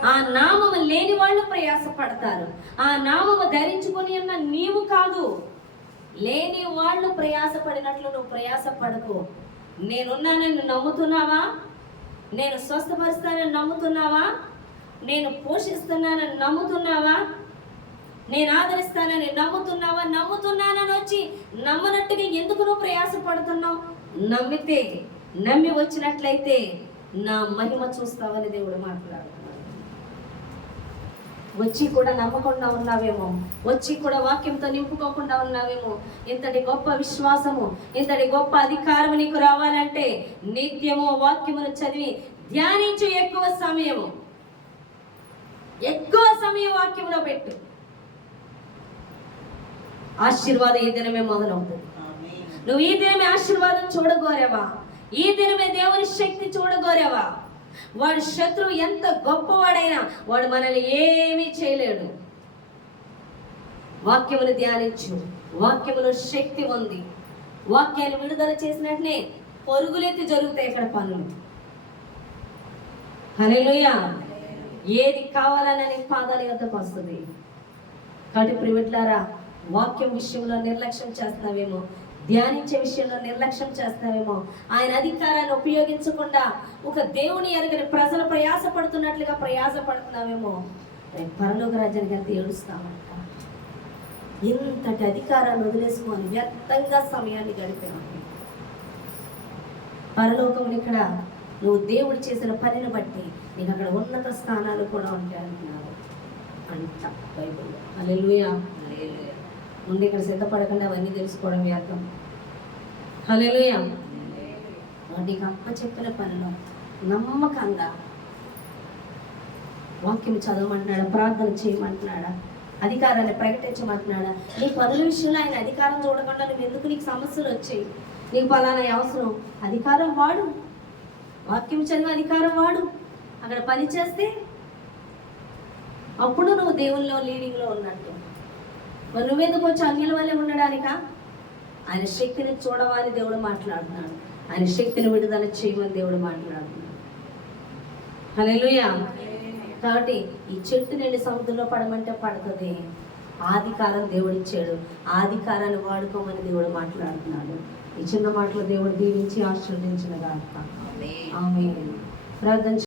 ఆ నామము లేని వాళ్ళు ప్రయాసపడతారు. ఆ నామము ధరించుకొని ఉన్న నీవు కాదు, లేని వాళ్ళు ప్రయాసపడినట్లు నువ్వు ప్రయాసపడకు. నేనున్నానని నమ్ముతున్నావా? నేను స్వస్థపరుస్తానని నమ్ముతున్నావా? నేను పోషిస్తున్నానని నమ్ముతున్నావా? నేను ఆదరిస్తానని నమ్ముతున్నావా? నమ్ముతున్నానని వచ్చి నమ్మనట్టుగా ఎందుకు నువ్వు ప్రయాసపడుతున్నావు? నమ్మి వచ్చినట్లయితే నా మహిమ చూస్తావని దేవుడు మాట్లాడుతున్నాడు. వచ్చి కూడా నమ్మకుండా ఉన్నావేమో, వచ్చి కూడా వాక్యంతో నింపుకోకుండా ఉన్నావేమో. ఇంతటి గొప్ప విశ్వాసము, ఇంతటి గొప్ప అధికారము నీకు రావాలంటే నిత్యము వాక్యమును చదివి ధ్యానించు. ఎక్కువ సమయం వాక్యములో పెట్టు. ఆశీర్వాదం ఈ దినమే మొదలవుతుంది. నువ్వు ఈ దినమే ఆశీర్వాదం చూడగోరావా? ఈ దినమే దేవుని శక్తి చూడగోరావా? వాడు శత్రువు ఎంత గొప్పవాడైనా వాడు మనల్ని ఏమీ చేయలేడు. వాక్యమును ధ్యానించు. వాక్యములో శక్తి ఉంది. వాక్యాన్ని విడుదల చేసినట్లే పరుగులెత్తి జరుగుతాయి ఇక్కడ పనులు. హల్లెలూయా. ఏది కావాలని నీ పాదాల యొద్దకు వస్తుంది. కాబట్టి ప్రియులారా, వాక్యం విషయంలో నిర్లక్ష్యం చేస్తున్నావేమో, ధ్యానించే విషయంలో నిర్లక్ష్యం చేస్తున్నావేమో, ఆయన అధికారాన్ని ఉపయోగించకుండా ఒక దేవుని ఎరగని ప్రజలు ప్రయాసపడుతున్నట్లుగా ప్రయాసపడుతున్నావేమో, పరలోక రాజ్యానికి అంత ఏడుస్తామంట. ఇంతటి అధికారాన్ని వదిలేసుకొని వ్యర్థంగా సమయాన్ని గడిపాము. పరలోకముని ఇక్కడ నువ్వు దేవుడు చేసిన పనిని బట్టి నీకు అక్కడ ఉన్నత స్థానాలు కూడా ఉంటాయి అంటున్నారు అంట బైబిల్లో. హల్లెలూయా. ముందు ఇక్కడ సిద్ధపడకుండా అవన్నీ తెలుసుకోవడం వ్యర్థం. హల్లెలూయా. నీకు అప్ప చెప్పిన పనిలో నమ్మకంగా వాక్యం చదవమంటున్నాడా, ప్రార్థన చేయమంటున్నాడా, అధికారాన్ని ప్రకటించమంటున్నాడా? నీ పనుల విషయంలో ఆయన అధికారం చూడకుండా నువ్వు ఎందుకు నీకు సమస్యలు వచ్చాయి? నీకు పలానా అవసరం, అధికారం వాడు. వాక్యం చదివి అధికారం వాడు. అక్కడ పని చేస్తే అప్పుడు నువ్వు దేవుల్లో లీడింగ్లో ఉన్నట్టు. మరి నువ్వెందుకు వచ్చి అన్యుల వల్లే ఉండడానికా? ఆయన శక్తిని చూడమని దేవుడు మాట్లాడుతున్నాడు. ఆయన శక్తిని విడుదల చేయమని దేవుడు మాట్లాడుతున్నాడు. హల్లెలూయా. కాబట్టి ఈ చెట్టు నిండి సముద్రంలో పడమంటే పడుతుంది. ఆధికారం దేవుడు ఇచ్చాడు. ఆధికారాన్ని వాడుకోమని దేవుడు మాట్లాడుతున్నాడు. ఈ చిన్న మాటలు దేవుడు దీవించి ఆశీర్వదించిన గాక. ఆమేన్. ప్రార్థన